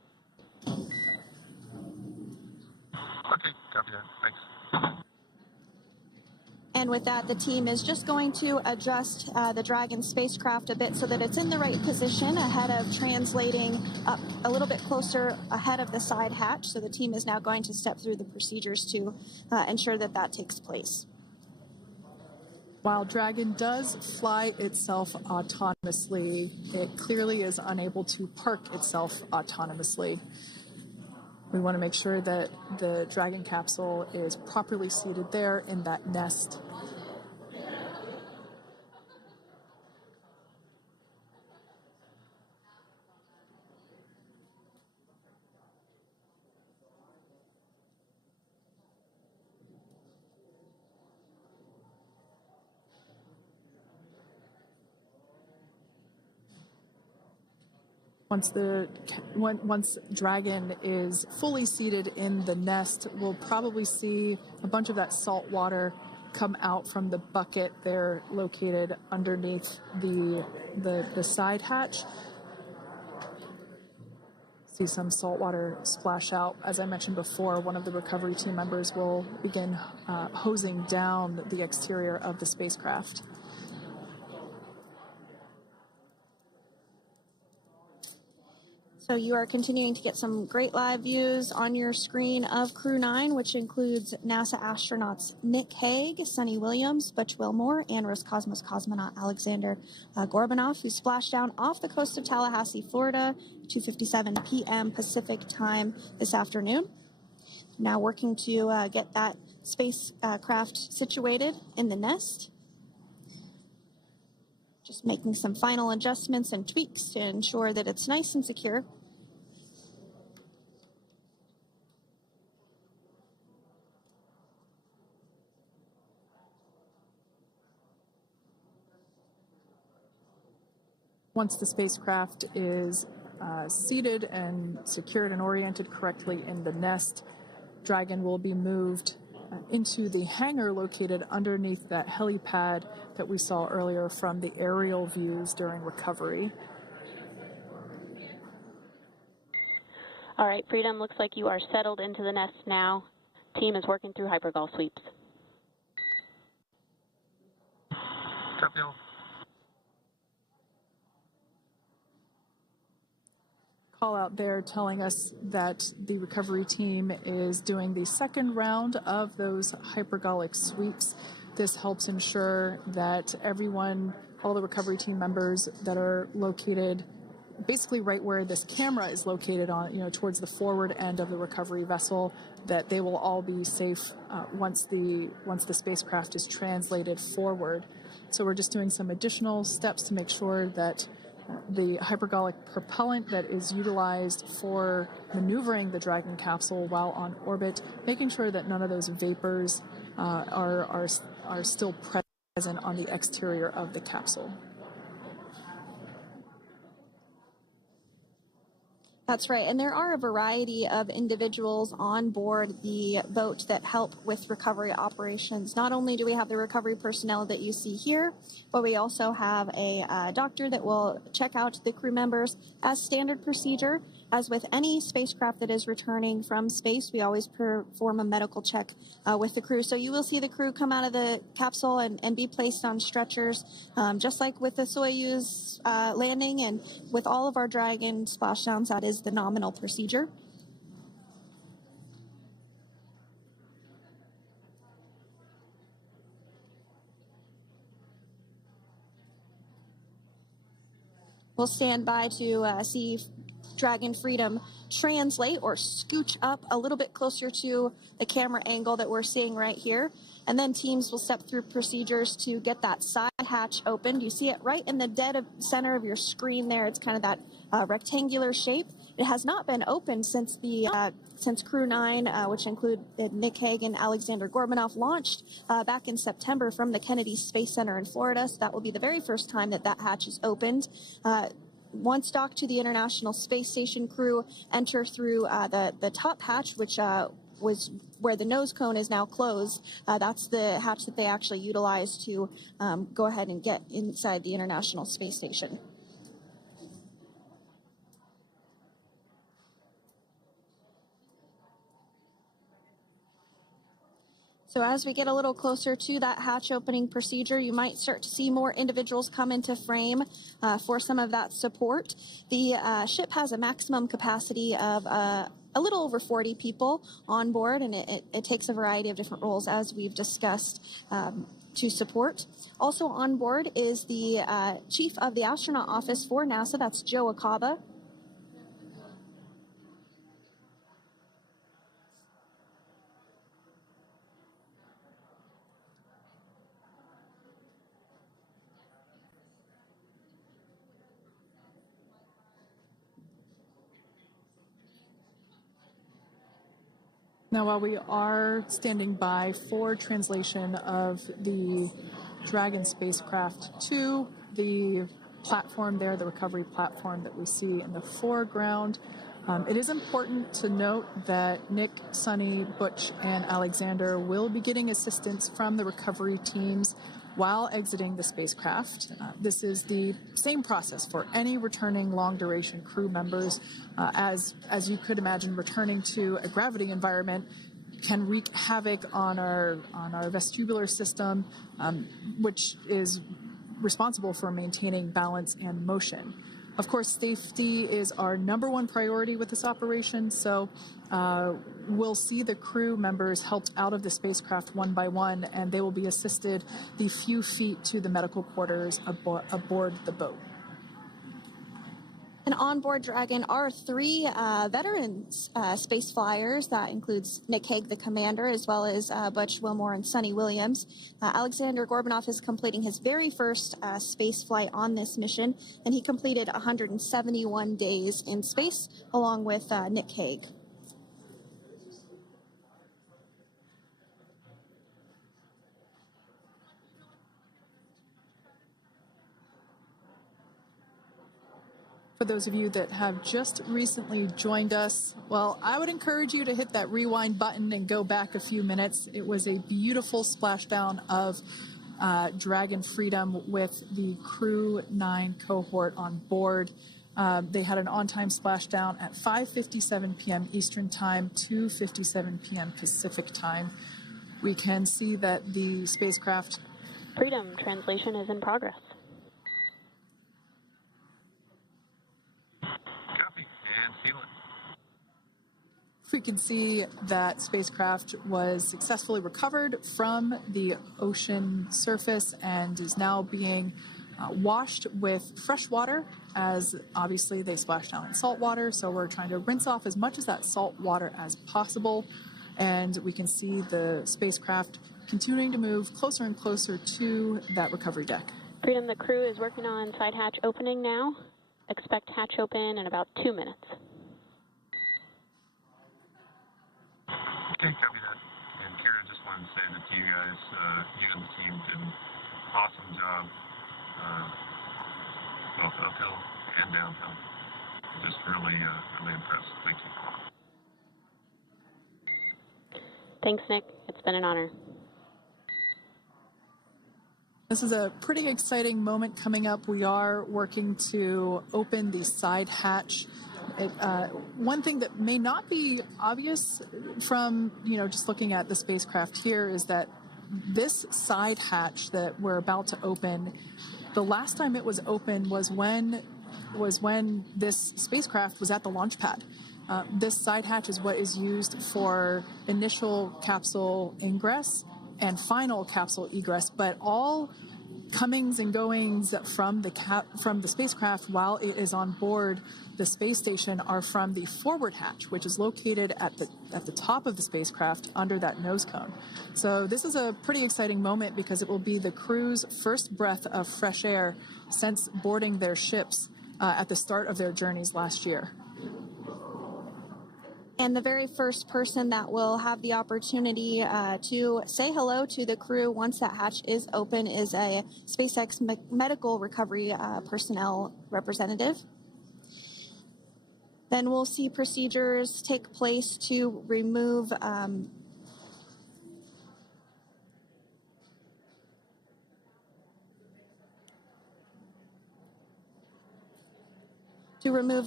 Okay, copy that. Thanks. And with that, the team is just going to adjust the Dragon spacecraft a bit so that it's in the right position ahead of translating up a little bit closer ahead of the side hatch. So the team is now going to step through the procedures to ensure that that takes place. While Dragon does fly itself autonomously, it clearly is unable to park itself autonomously. We want to make sure that the Dragon capsule is properly seated there in that nest. Once Dragon is fully seated in the nest, we'll probably see a bunch of that salt water come out from the bucket there located underneath the side hatch. See some salt water splash out. As I mentioned before, one of the recovery team members will begin hosing down the exterior of the spacecraft. So you are continuing to get some great live views on your screen of Crew 9, which includes NASA astronauts Nick Hague, Sonny Williams, Butch Wilmore, and Roscosmos cosmonaut Alexander Gorbanov, who splashed down off the coast of Tallahassee, Florida, 2:57 p.m. Pacific time this afternoon. Now working to get that spacecraft situated in the nest. Just making some final adjustments and tweaks to ensure that it's nice and secure. Once the spacecraft is seated and secured and oriented correctly in the nest, Dragon will be moved into the hangar located underneath that helipad that we saw earlier from the aerial views during recovery. All right, Freedom, looks like you are settled into the nest now. Team is working through hypergol sweeps. Copy. Call out there telling us that the recovery team is doing the second round of those hypergolic sweeps. This helps ensure that everyone, all the recovery team members that are located basically right where this camera is located on, towards the forward end of the recovery vessel, that they will all be safe once the spacecraft is translated forward. So we're just doing some additional steps to make sure that the hypergolic propellant that is utilized for maneuvering the Dragon capsule while on orbit, making sure that none of those vapors are still present on the exterior of the capsule. That's right, and there are a variety of individuals on board the boat that help with recovery operations. Not only do we have the recovery personnel that you see here, but we also have a doctor that will check out the crew members as standard procedure. As with any spacecraft that is returning from space, we always perform a medical check with the crew. So you will see the crew come out of the capsule and be placed on stretchers, just like with the Soyuz landing and with all of our Dragon splashdowns. That is the nominal procedure. We'll stand by to see Dragon Freedom translate or scooch up a little bit closer to the camera angle that we're seeing right here. And then teams will step through procedures to get that side hatch opened. You see it right in the dead of center of your screen there. It's kind of that rectangular shape. It has not been opened since Crew 9, which include Nick Hague and Alexander Gorbanov, launched back in September from the Kennedy Space Center in Florida. So that will be the very first time that hatch is opened. Once docked to the International Space Station, crew enter through the top hatch, which was where the nose cone is now closed. That's the hatch that they actually utilize to go ahead and get inside the International Space Station. So as we get a little closer to that hatch opening procedure, you might start to see more individuals come into frame for some of that support. The ship has a maximum capacity of a little over 40 people on board, and it takes a variety of different roles, as we've discussed, to support. Also on board is the chief of the astronaut office for NASA, that's Joe Acaba. Now, while we are standing by for translation of the Dragon spacecraft to the platform there, the recovery platform that we see in the foreground, it is important to note that Nick, Sunny, Butch, and Alexander will be getting assistance from the recovery teams while exiting the spacecraft. This is the same process for any returning long-duration crew members. As you could imagine, returning to a gravity environment can wreak havoc on our vestibular system, which is responsible for maintaining balance and motion. Of course, safety is our number one priority with this operation, so we'll see the crew members helped out of the spacecraft one by one, and they will be assisted the few feet to the medical quarters aboard the boat. And on board Dragon are three veteran space flyers. That includes Nick Hague, the commander, as well as Butch Wilmore and Sonny Williams. Alexander Gorbunov is completing his very first space flight on this mission, and he completed 171 days in space along with Nick Hague. For those of you that have just recently joined us, well, I would encourage you to hit that rewind button and go back a few minutes. It was a beautiful splashdown of Dragon Freedom with the Crew 9 cohort on board. They had an on-time splashdown at 5:57 p.m. Eastern Time, 2:57 p.m. Pacific Time. We can see that the spacecraft... Freedom translation is in progress. We can see that spacecraft was successfully recovered from the ocean surface and is now being washed with fresh water, as obviously they splashed down in salt water, so we're trying to rinse off as much of that salt water as possible. And we can see the spacecraft continuing to move closer and closer to that recovery deck. Freedom, the crew is working on side hatch opening now. Expect hatch open in about 2 minutes. Okay, copy that. And Kira, just wanted to say that you guys, you and the team did an awesome job, both uphill and downhill. Just really, really impressed. Thank you. Thanks, Nick. It's been an honor. This is a pretty exciting moment coming up. We are working to open the side hatch. One thing that may not be obvious from, just looking at the spacecraft here is that this side hatch that we're about to open, the last time it was open was when this spacecraft was at the launch pad. This side hatch is what is used for initial capsule ingress and final capsule egress, but all comings and goings from the spacecraft while it is on board the space station are from the forward hatch, which is located at the top of the spacecraft under that nose cone. So this is a pretty exciting moment because it will be the crew's first breath of fresh air since boarding their ships at the start of their journeys last year. And the very first person that will have the opportunity to say hello to the crew once that hatch is open is a SpaceX medical recovery personnel representative. Then we'll see procedures take place to remove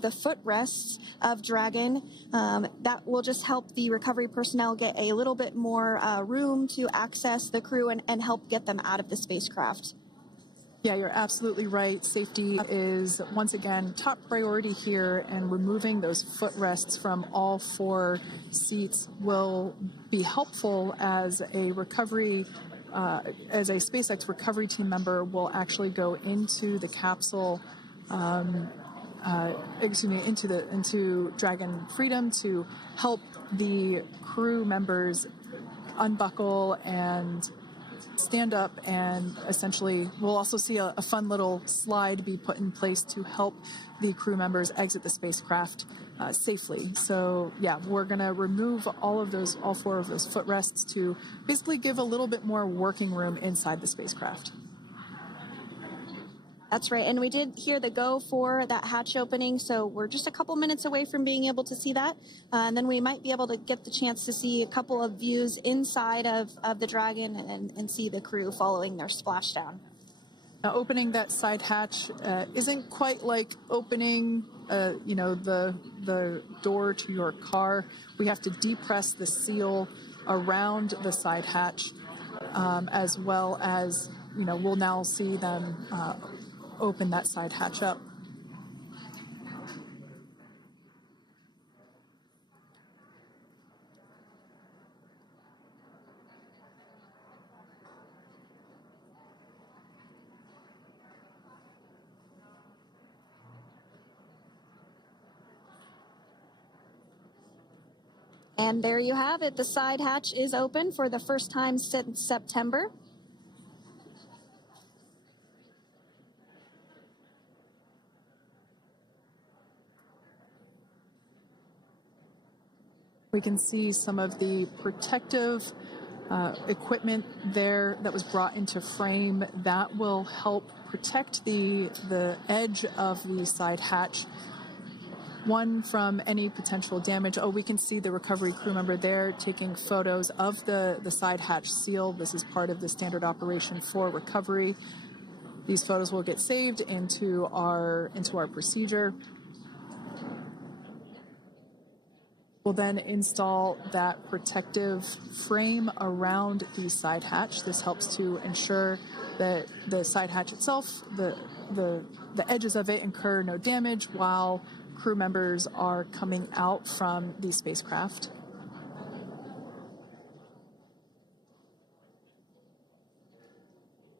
the footrests of Dragon. That will just help the recovery personnel get a little bit more room to access the crew and help get them out of the spacecraft. Yeah, you're absolutely right. Safety is, once again, top priority here, and removing those footrests from all 4 seats will be helpful as a recovery, as a SpaceX recovery team member will actually go into the capsule, into Dragon Freedom to help the crew members unbuckle and stand up, and essentially we'll also see a fun little slide be put in place to help the crew members exit the spacecraft safely. So yeah, we're going to remove all 4 of those footrests to basically give a little bit more working room inside the spacecraft. That's right, and we did hear the go for that hatch opening, so we're just a couple minutes away from being able to see that, and then we might be able to get the chance to see a couple of views inside of the Dragon and see the crew following their splashdown. Now, opening that side hatch isn't quite like opening, the door to your car. We have to depress the seal around the side hatch, as well as, we'll now see them open that side hatch up. And there you have it. The side hatch is open for the first time since September. We can see some of the protective equipment there that was brought into frame that will help protect the edge of the side hatch, one, from any potential damage. Oh, we can see the recovery crew member there taking photos of the side hatch seal. This is part of the standard operation for recovery. These photos will get saved into our procedure. We'll then install that protective frame around the side hatch. This helps to ensure that the side hatch itself, the edges of it, incur no damage while crew members are coming out from the spacecraft.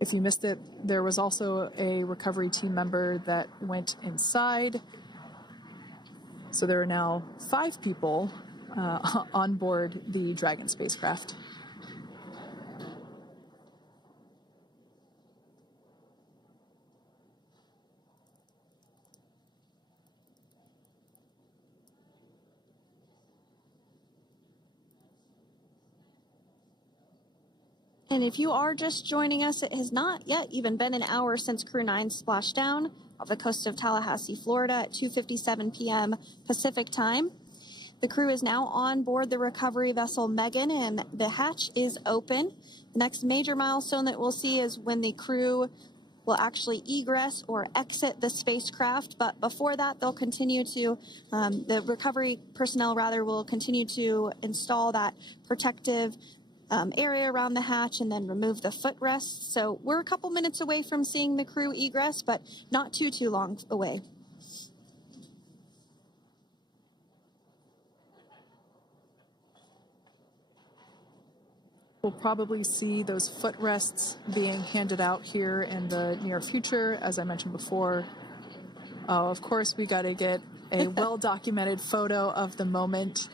If you missed it, there was also a recovery team member that went inside. So there are now 5 people on board the Dragon spacecraft. And if you are just joining us, it has not yet even been an hour since Crew 9 splashed down off the coast of Tallahassee, Florida at 2:57 p.m. Pacific time. The crew is now on board the recovery vessel Megan, and the hatch is open. The next major milestone that we'll see is when the crew will actually egress or exit the spacecraft. But before that, they'll continue to, the recovery personnel rather, will continue to install that protective area around the hatch and then remove the footrests. So we're a couple minutes away from seeing the crew egress, but not too long away. We'll probably see those footrests being handed out here in the near future, as I mentioned before. Oh, of course, we got to get a well-documented photo of the moment.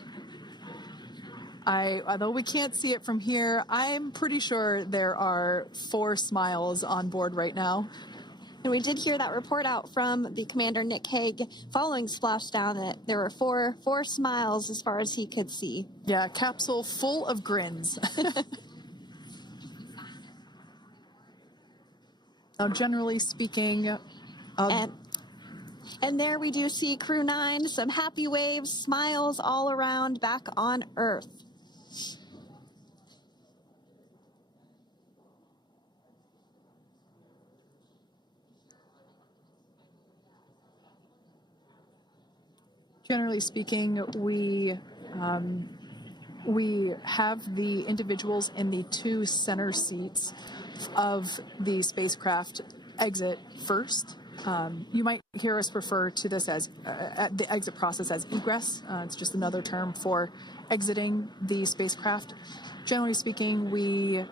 Although we can't see it from here, I'm pretty sure there are 4 smiles on board right now. And we did hear that report out from the commander, Nick Hague, following splashdown, that there were four smiles as far as he could see. Yeah, capsule full of grins. Now, generally speaking, and there we do see Crew 9, some happy waves, smiles all around back on Earth. Generally speaking, we have the individuals in the 2 center seats of the spacecraft exit first. You might hear us refer to this as the exit process as egress. It's just another term for exiting the spacecraft. Generally speaking, we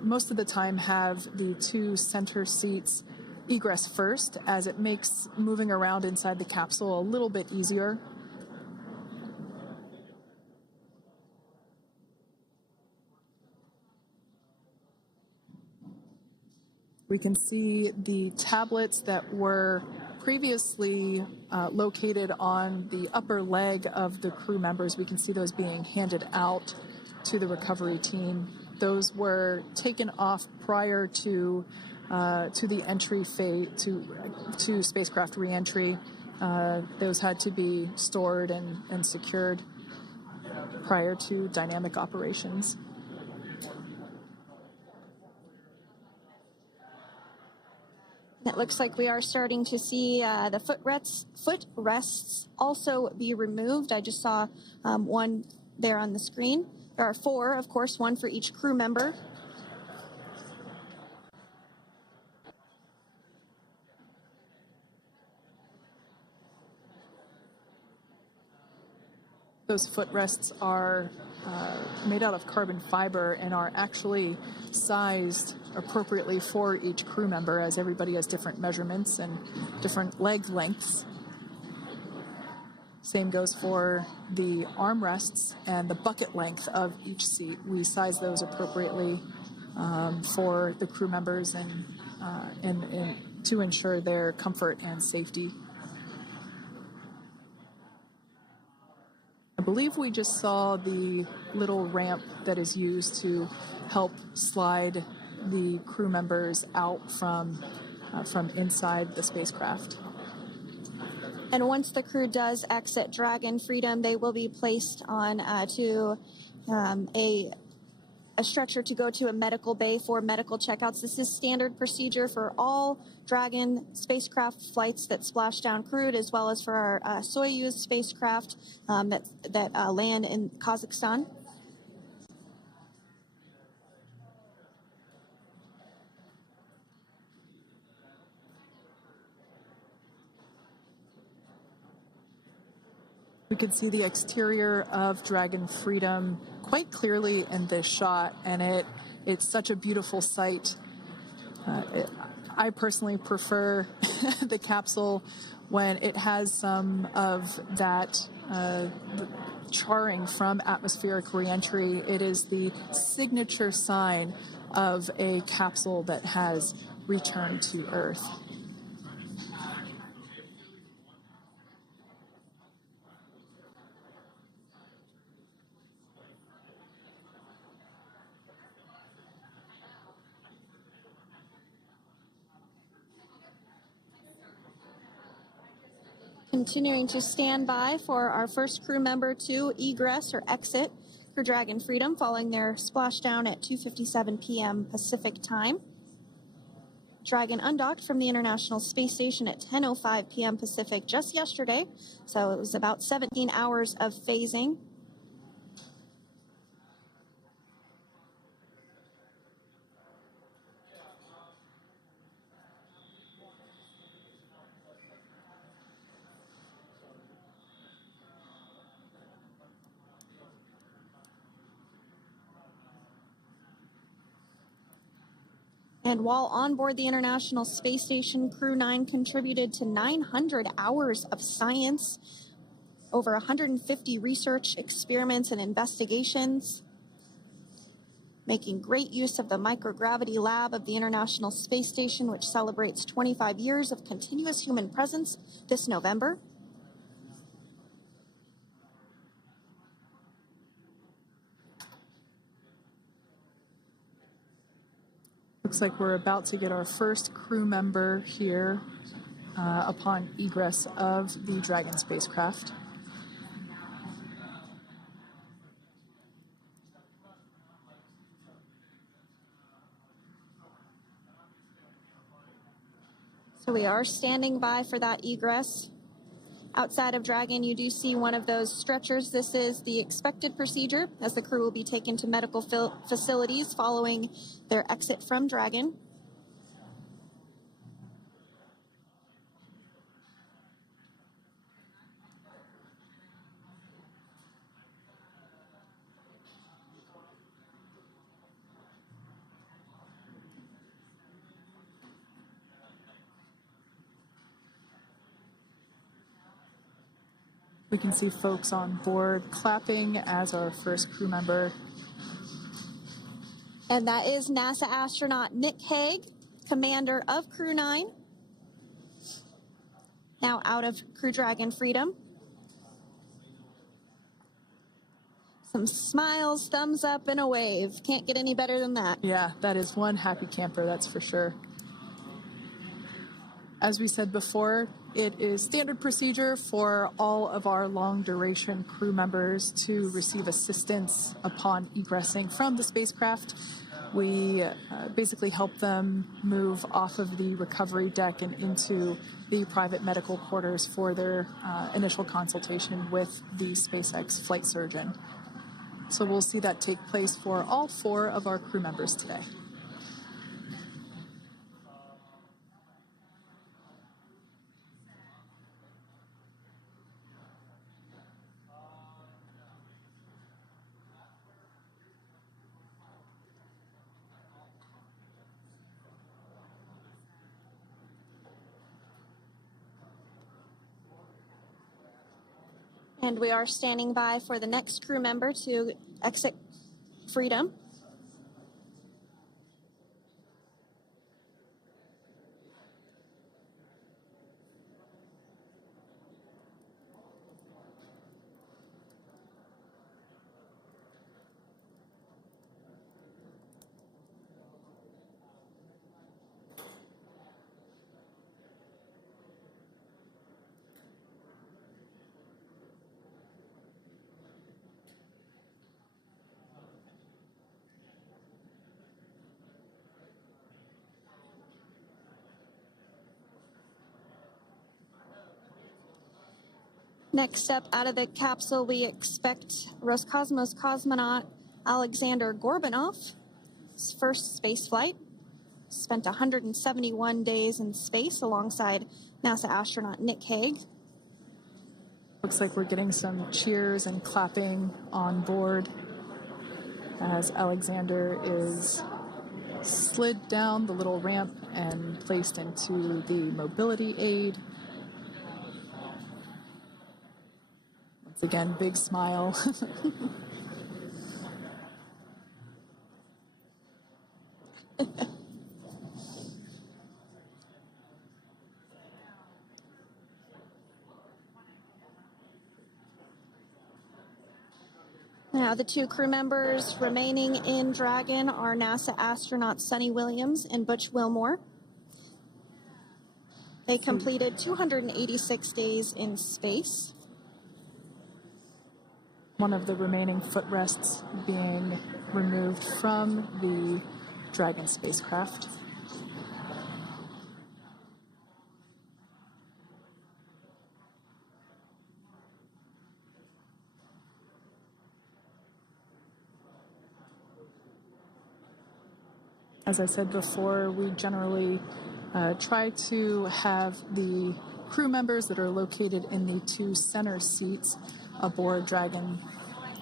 most of the time have the 2 center seats egress first, as it makes moving around inside the capsule a little bit easier. We can see the tablets that were previously located on the upper leg of the crew members. We can see those being handed out to the recovery team. Those were taken off prior to the entry phase, to spacecraft reentry. Those had to be stored and secured prior to dynamic operations. It looks like we are starting to see the footrests also be removed. I just saw one there on the screen. There are 4, of course, 1 for each crew member. Those footrests are made out of carbon fiber and are actually sized appropriately for each crew member, as everybody has different measurements and different leg lengths. Same goes for the armrests and the bucket length of each seat. We size those appropriately for the crew members and to ensure their comfort and safety. I believe we just saw the little ramp that is used to help slide the crew members out from inside the spacecraft. And once the crew does exit Dragon Freedom, they will be placed on to a structure to go to a medical bay for medical checkouts. This is standard procedure for all Dragon spacecraft flights that splashdown crewed, as well as for our Soyuz spacecraft that land in Kazakhstan. We can see the exterior of Dragon Freedom quite clearly in this shot, and it's such a beautiful sight. I personally prefer the capsule when it has some of that charring from atmospheric reentry. It is the signature sign of a capsule that has returned to Earth. Continuing to stand by for our first crew member to egress or exit for Dragon Freedom following their splashdown at 2:57 p.m. Pacific time. Dragon undocked from the International Space Station at 10:05 p.m. Pacific just yesterday, so it was about 17 hours of phasing. And while on board the International Space Station, Crew 9 contributed to 900 hours of science, over 150 research experiments and investigations, making great use of the microgravity lab of the International Space Station, which celebrates 25 years of continuous human presence this November. Looks like we're about to get our first crew member here upon egress of the Dragon spacecraft. So we are standing by for that egress. Outside of Dragon, you do see one of those stretchers. This is the expected procedure as the crew will be taken to medical facilities following their exit from Dragon. We can see folks on board clapping as our first crew member. And that is NASA astronaut Nick Hague. commander of Crew 9, now out of Crew Dragon Freedom. Some smiles, thumbs up, and a wave. Can't get any better than that. Yeah, that is one happy camper, that's for sure. As we said before, it is standard procedure for all of our long-duration crew members to receive assistance upon egressing from the spacecraft. We basically help them move off of the recovery deck and into the private medical quarters for their initial consultation with the SpaceX flight surgeon. So we'll see that take place for all 4 of our crew members today. And we are standing by for the next crew member to exit Freedom. Next up, out of the capsule, we expect Roscosmos cosmonaut Alexander Gorbanov. His first space flight. Spent 171 days in space alongside NASA astronaut Nick Hague. Looks like we're getting some cheers and clapping on board as Alexander is slid down the little ramp and placed into the mobility aid. Once again, big smile. Now, the 2 crew members remaining in Dragon are NASA astronauts Sonny Williams and Butch Wilmore. They completed 286 days in space. One of the remaining footrests being removed from the Dragon spacecraft. As I said before, we generally try to have the crew members that are located in the 2 center seats aboard Dragon,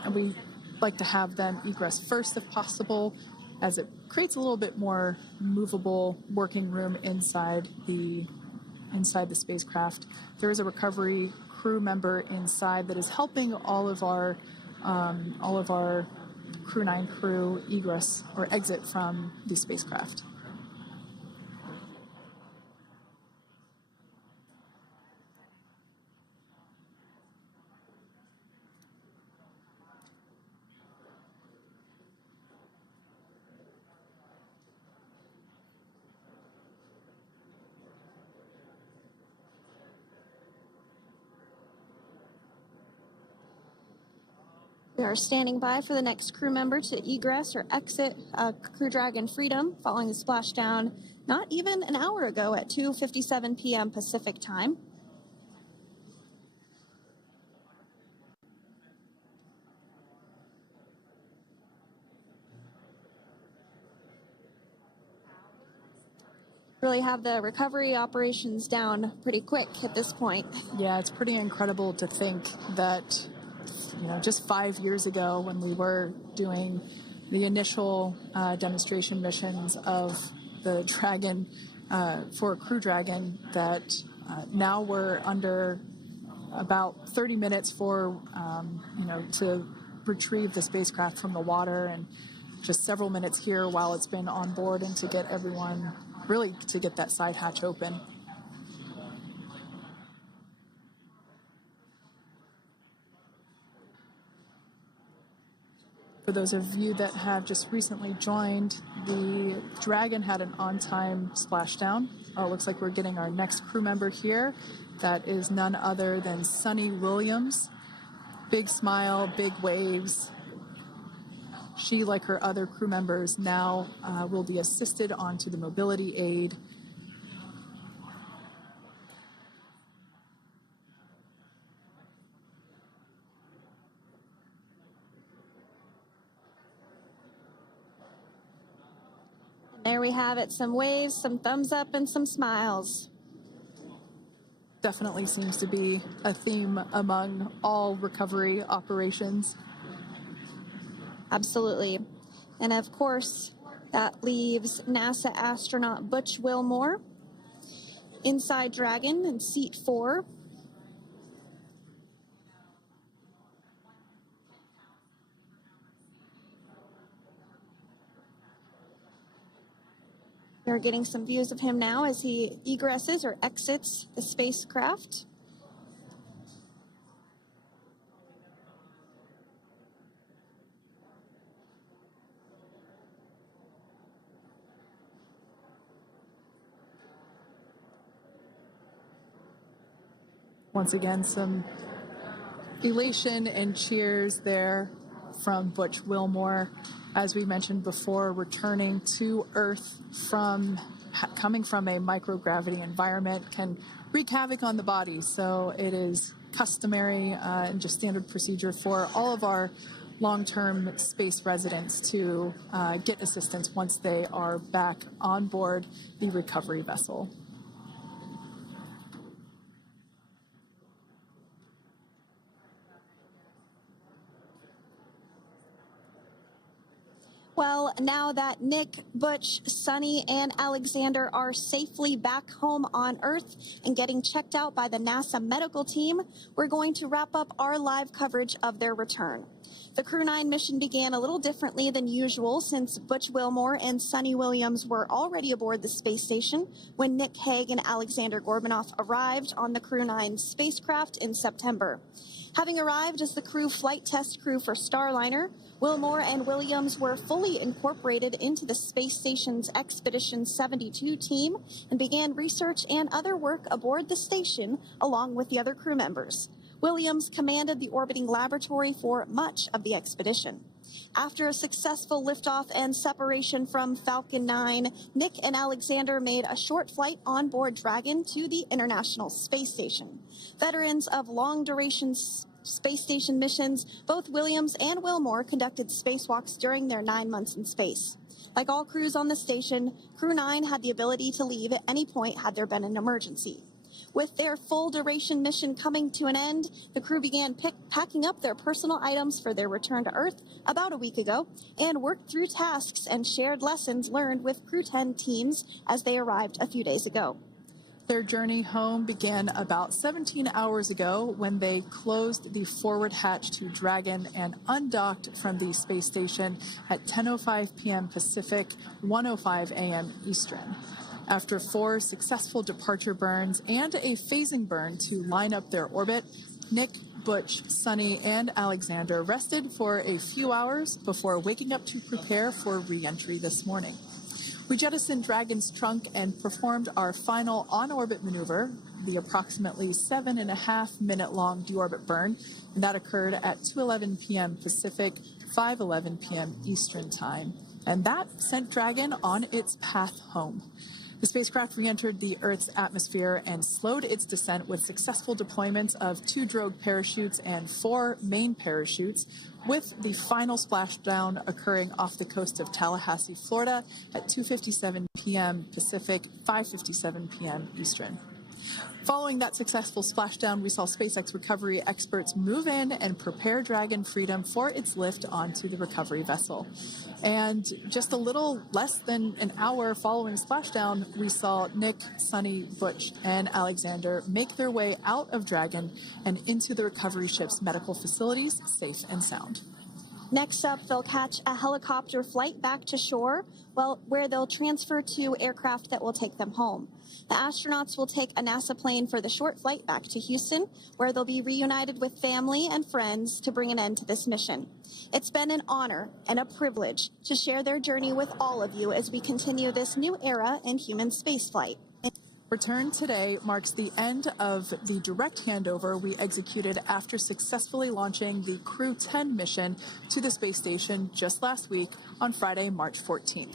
and we like to have them egress first if possible, as it creates a little bit more movable working room inside the spacecraft. There is a recovery crew member inside that is helping all of our Crew 9 crew egress or exit from the spacecraft. We are standing by for the next crew member to egress or exit Crew Dragon Freedom following the splashdown not even an hour ago at 2:57 p.m. Pacific time. Really have the recovery operations down pretty quick at this point. Yeah, it's pretty incredible to think that, just 5 years ago when we were doing the initial demonstration missions of the Dragon for Crew Dragon, that now we're under about 30 minutes for, to retrieve the spacecraft from the water, and just several minutes here while it's been on board and to get everyone really to get that side hatch open. For those of you that have just recently joined, the Dragon had an on-time splashdown. Oh, it looks like we're getting our next crew member here. That is none other than Sunny Williams. Big smile, big waves. She, like her other crew members, now will be assisted onto the mobility aid. There we have it, some waves, some thumbs up, and some smiles. Definitely seems to be a theme among all recovery operations. Absolutely. And of course, that leaves NASA astronaut Butch Wilmore inside Dragon in seat 4. We're getting some views of him now as he egresses or exits the spacecraft. Once again, some elation and cheers there from Butch Wilmore. As we mentioned before, returning to Earth coming from a microgravity environment can wreak havoc on the body. So it is customary and just standard procedure for all of our long-term space residents to get assistance once they are back on board the recovery vessel. Well, now that Nick, Butch, Sunny, and Alexander are safely back home on Earth and getting checked out by the NASA medical team, we're going to wrap up our live coverage of their return. The Crew 9 mission began a little differently than usual since Butch Wilmore and Sunny Williams were already aboard the space station when Nick Hague and Alexander Gorbunoff arrived on the Crew 9 spacecraft in September. Having arrived as the crew flight test crew for Starliner, Wilmore and Williams were fully incorporated into the space station's Expedition 72 team and began research and other work aboard the station along with the other crew members. Williams commanded the orbiting laboratory for much of the expedition. After a successful liftoff and separation from Falcon 9, Nick and Alexander made a short flight on board Dragon to the International Space Station. Veterans of long-duration space station missions, both Williams and Wilmore conducted spacewalks during their 9 months in space. Like all crews on the station, Crew 9 had the ability to leave at any point had there been an emergency. With their full-duration mission coming to an end, the crew began packing up their personal items for their return to Earth about a week ago and worked through tasks and shared lessons learned with Crew 10 teams as they arrived a few days ago. Their journey home began about 17 hours ago when they closed the forward hatch to Dragon and undocked from the space station at 10:05 p.m. Pacific, 1:05 a.m. Eastern. After 4 successful departure burns and a phasing burn to line up their orbit, Nick, Butch, Sunny, and Alexander rested for a few hours before waking up to prepare for re-entry this morning. We jettisoned Dragon's trunk and performed our final on-orbit maneuver, the approximately 7.5-minute-long deorbit burn, and that occurred at 2:11 p.m. Pacific, 5:11 p.m. Eastern Time. And that sent Dragon on its path home. The spacecraft re-entered the Earth's atmosphere and slowed its descent with successful deployments of 2 drogue parachutes and 4 main parachutes, with the final splashdown occurring off the coast of Tallahassee, Florida at 2:57 p.m. Pacific, 5:57 p.m. Eastern. Following that successful splashdown, we saw SpaceX recovery experts move in and prepare Dragon Freedom for its lift onto the recovery vessel. And just a little less than an hour following splashdown, we saw Nick, Sunny, Butch, and Alexander make their way out of Dragon and into the recovery ship's medical facilities, safe and sound. Next up, they'll catch a helicopter flight back to shore, where they'll transfer to aircraft that will take them home. The astronauts will take a NASA plane for the short flight back to Houston, where they'll be reunited with family and friends to bring an end to this mission. It's been an honor and a privilege to share their journey with all of you as we continue this new era in human spaceflight. Return today marks the end of the direct handover we executed after successfully launching the Crew 10 mission to the space station just last week on Friday, March 14th.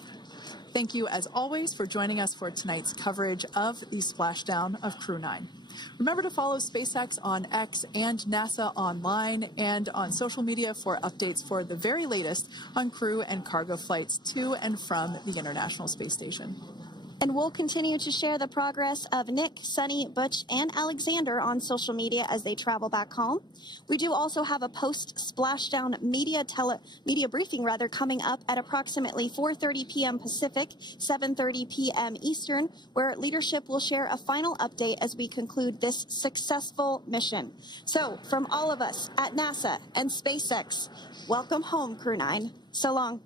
Thank you, as always, for joining us for tonight's coverage of the splashdown of Crew 9. Remember to follow SpaceX on X and NASA online and on social media for updates for the very latest on crew and cargo flights to and from the International Space Station. And we'll continue to share the progress of Nick, Sunny, Butch, and Alexander on social media as they travel back home. We do also have a post-splashdown media briefing coming up at approximately 4:30 p.m. Pacific, 7:30 p.m. Eastern, where leadership will share a final update as we conclude this successful mission. So, from all of us at NASA and SpaceX, welcome home, Crew 9. So long.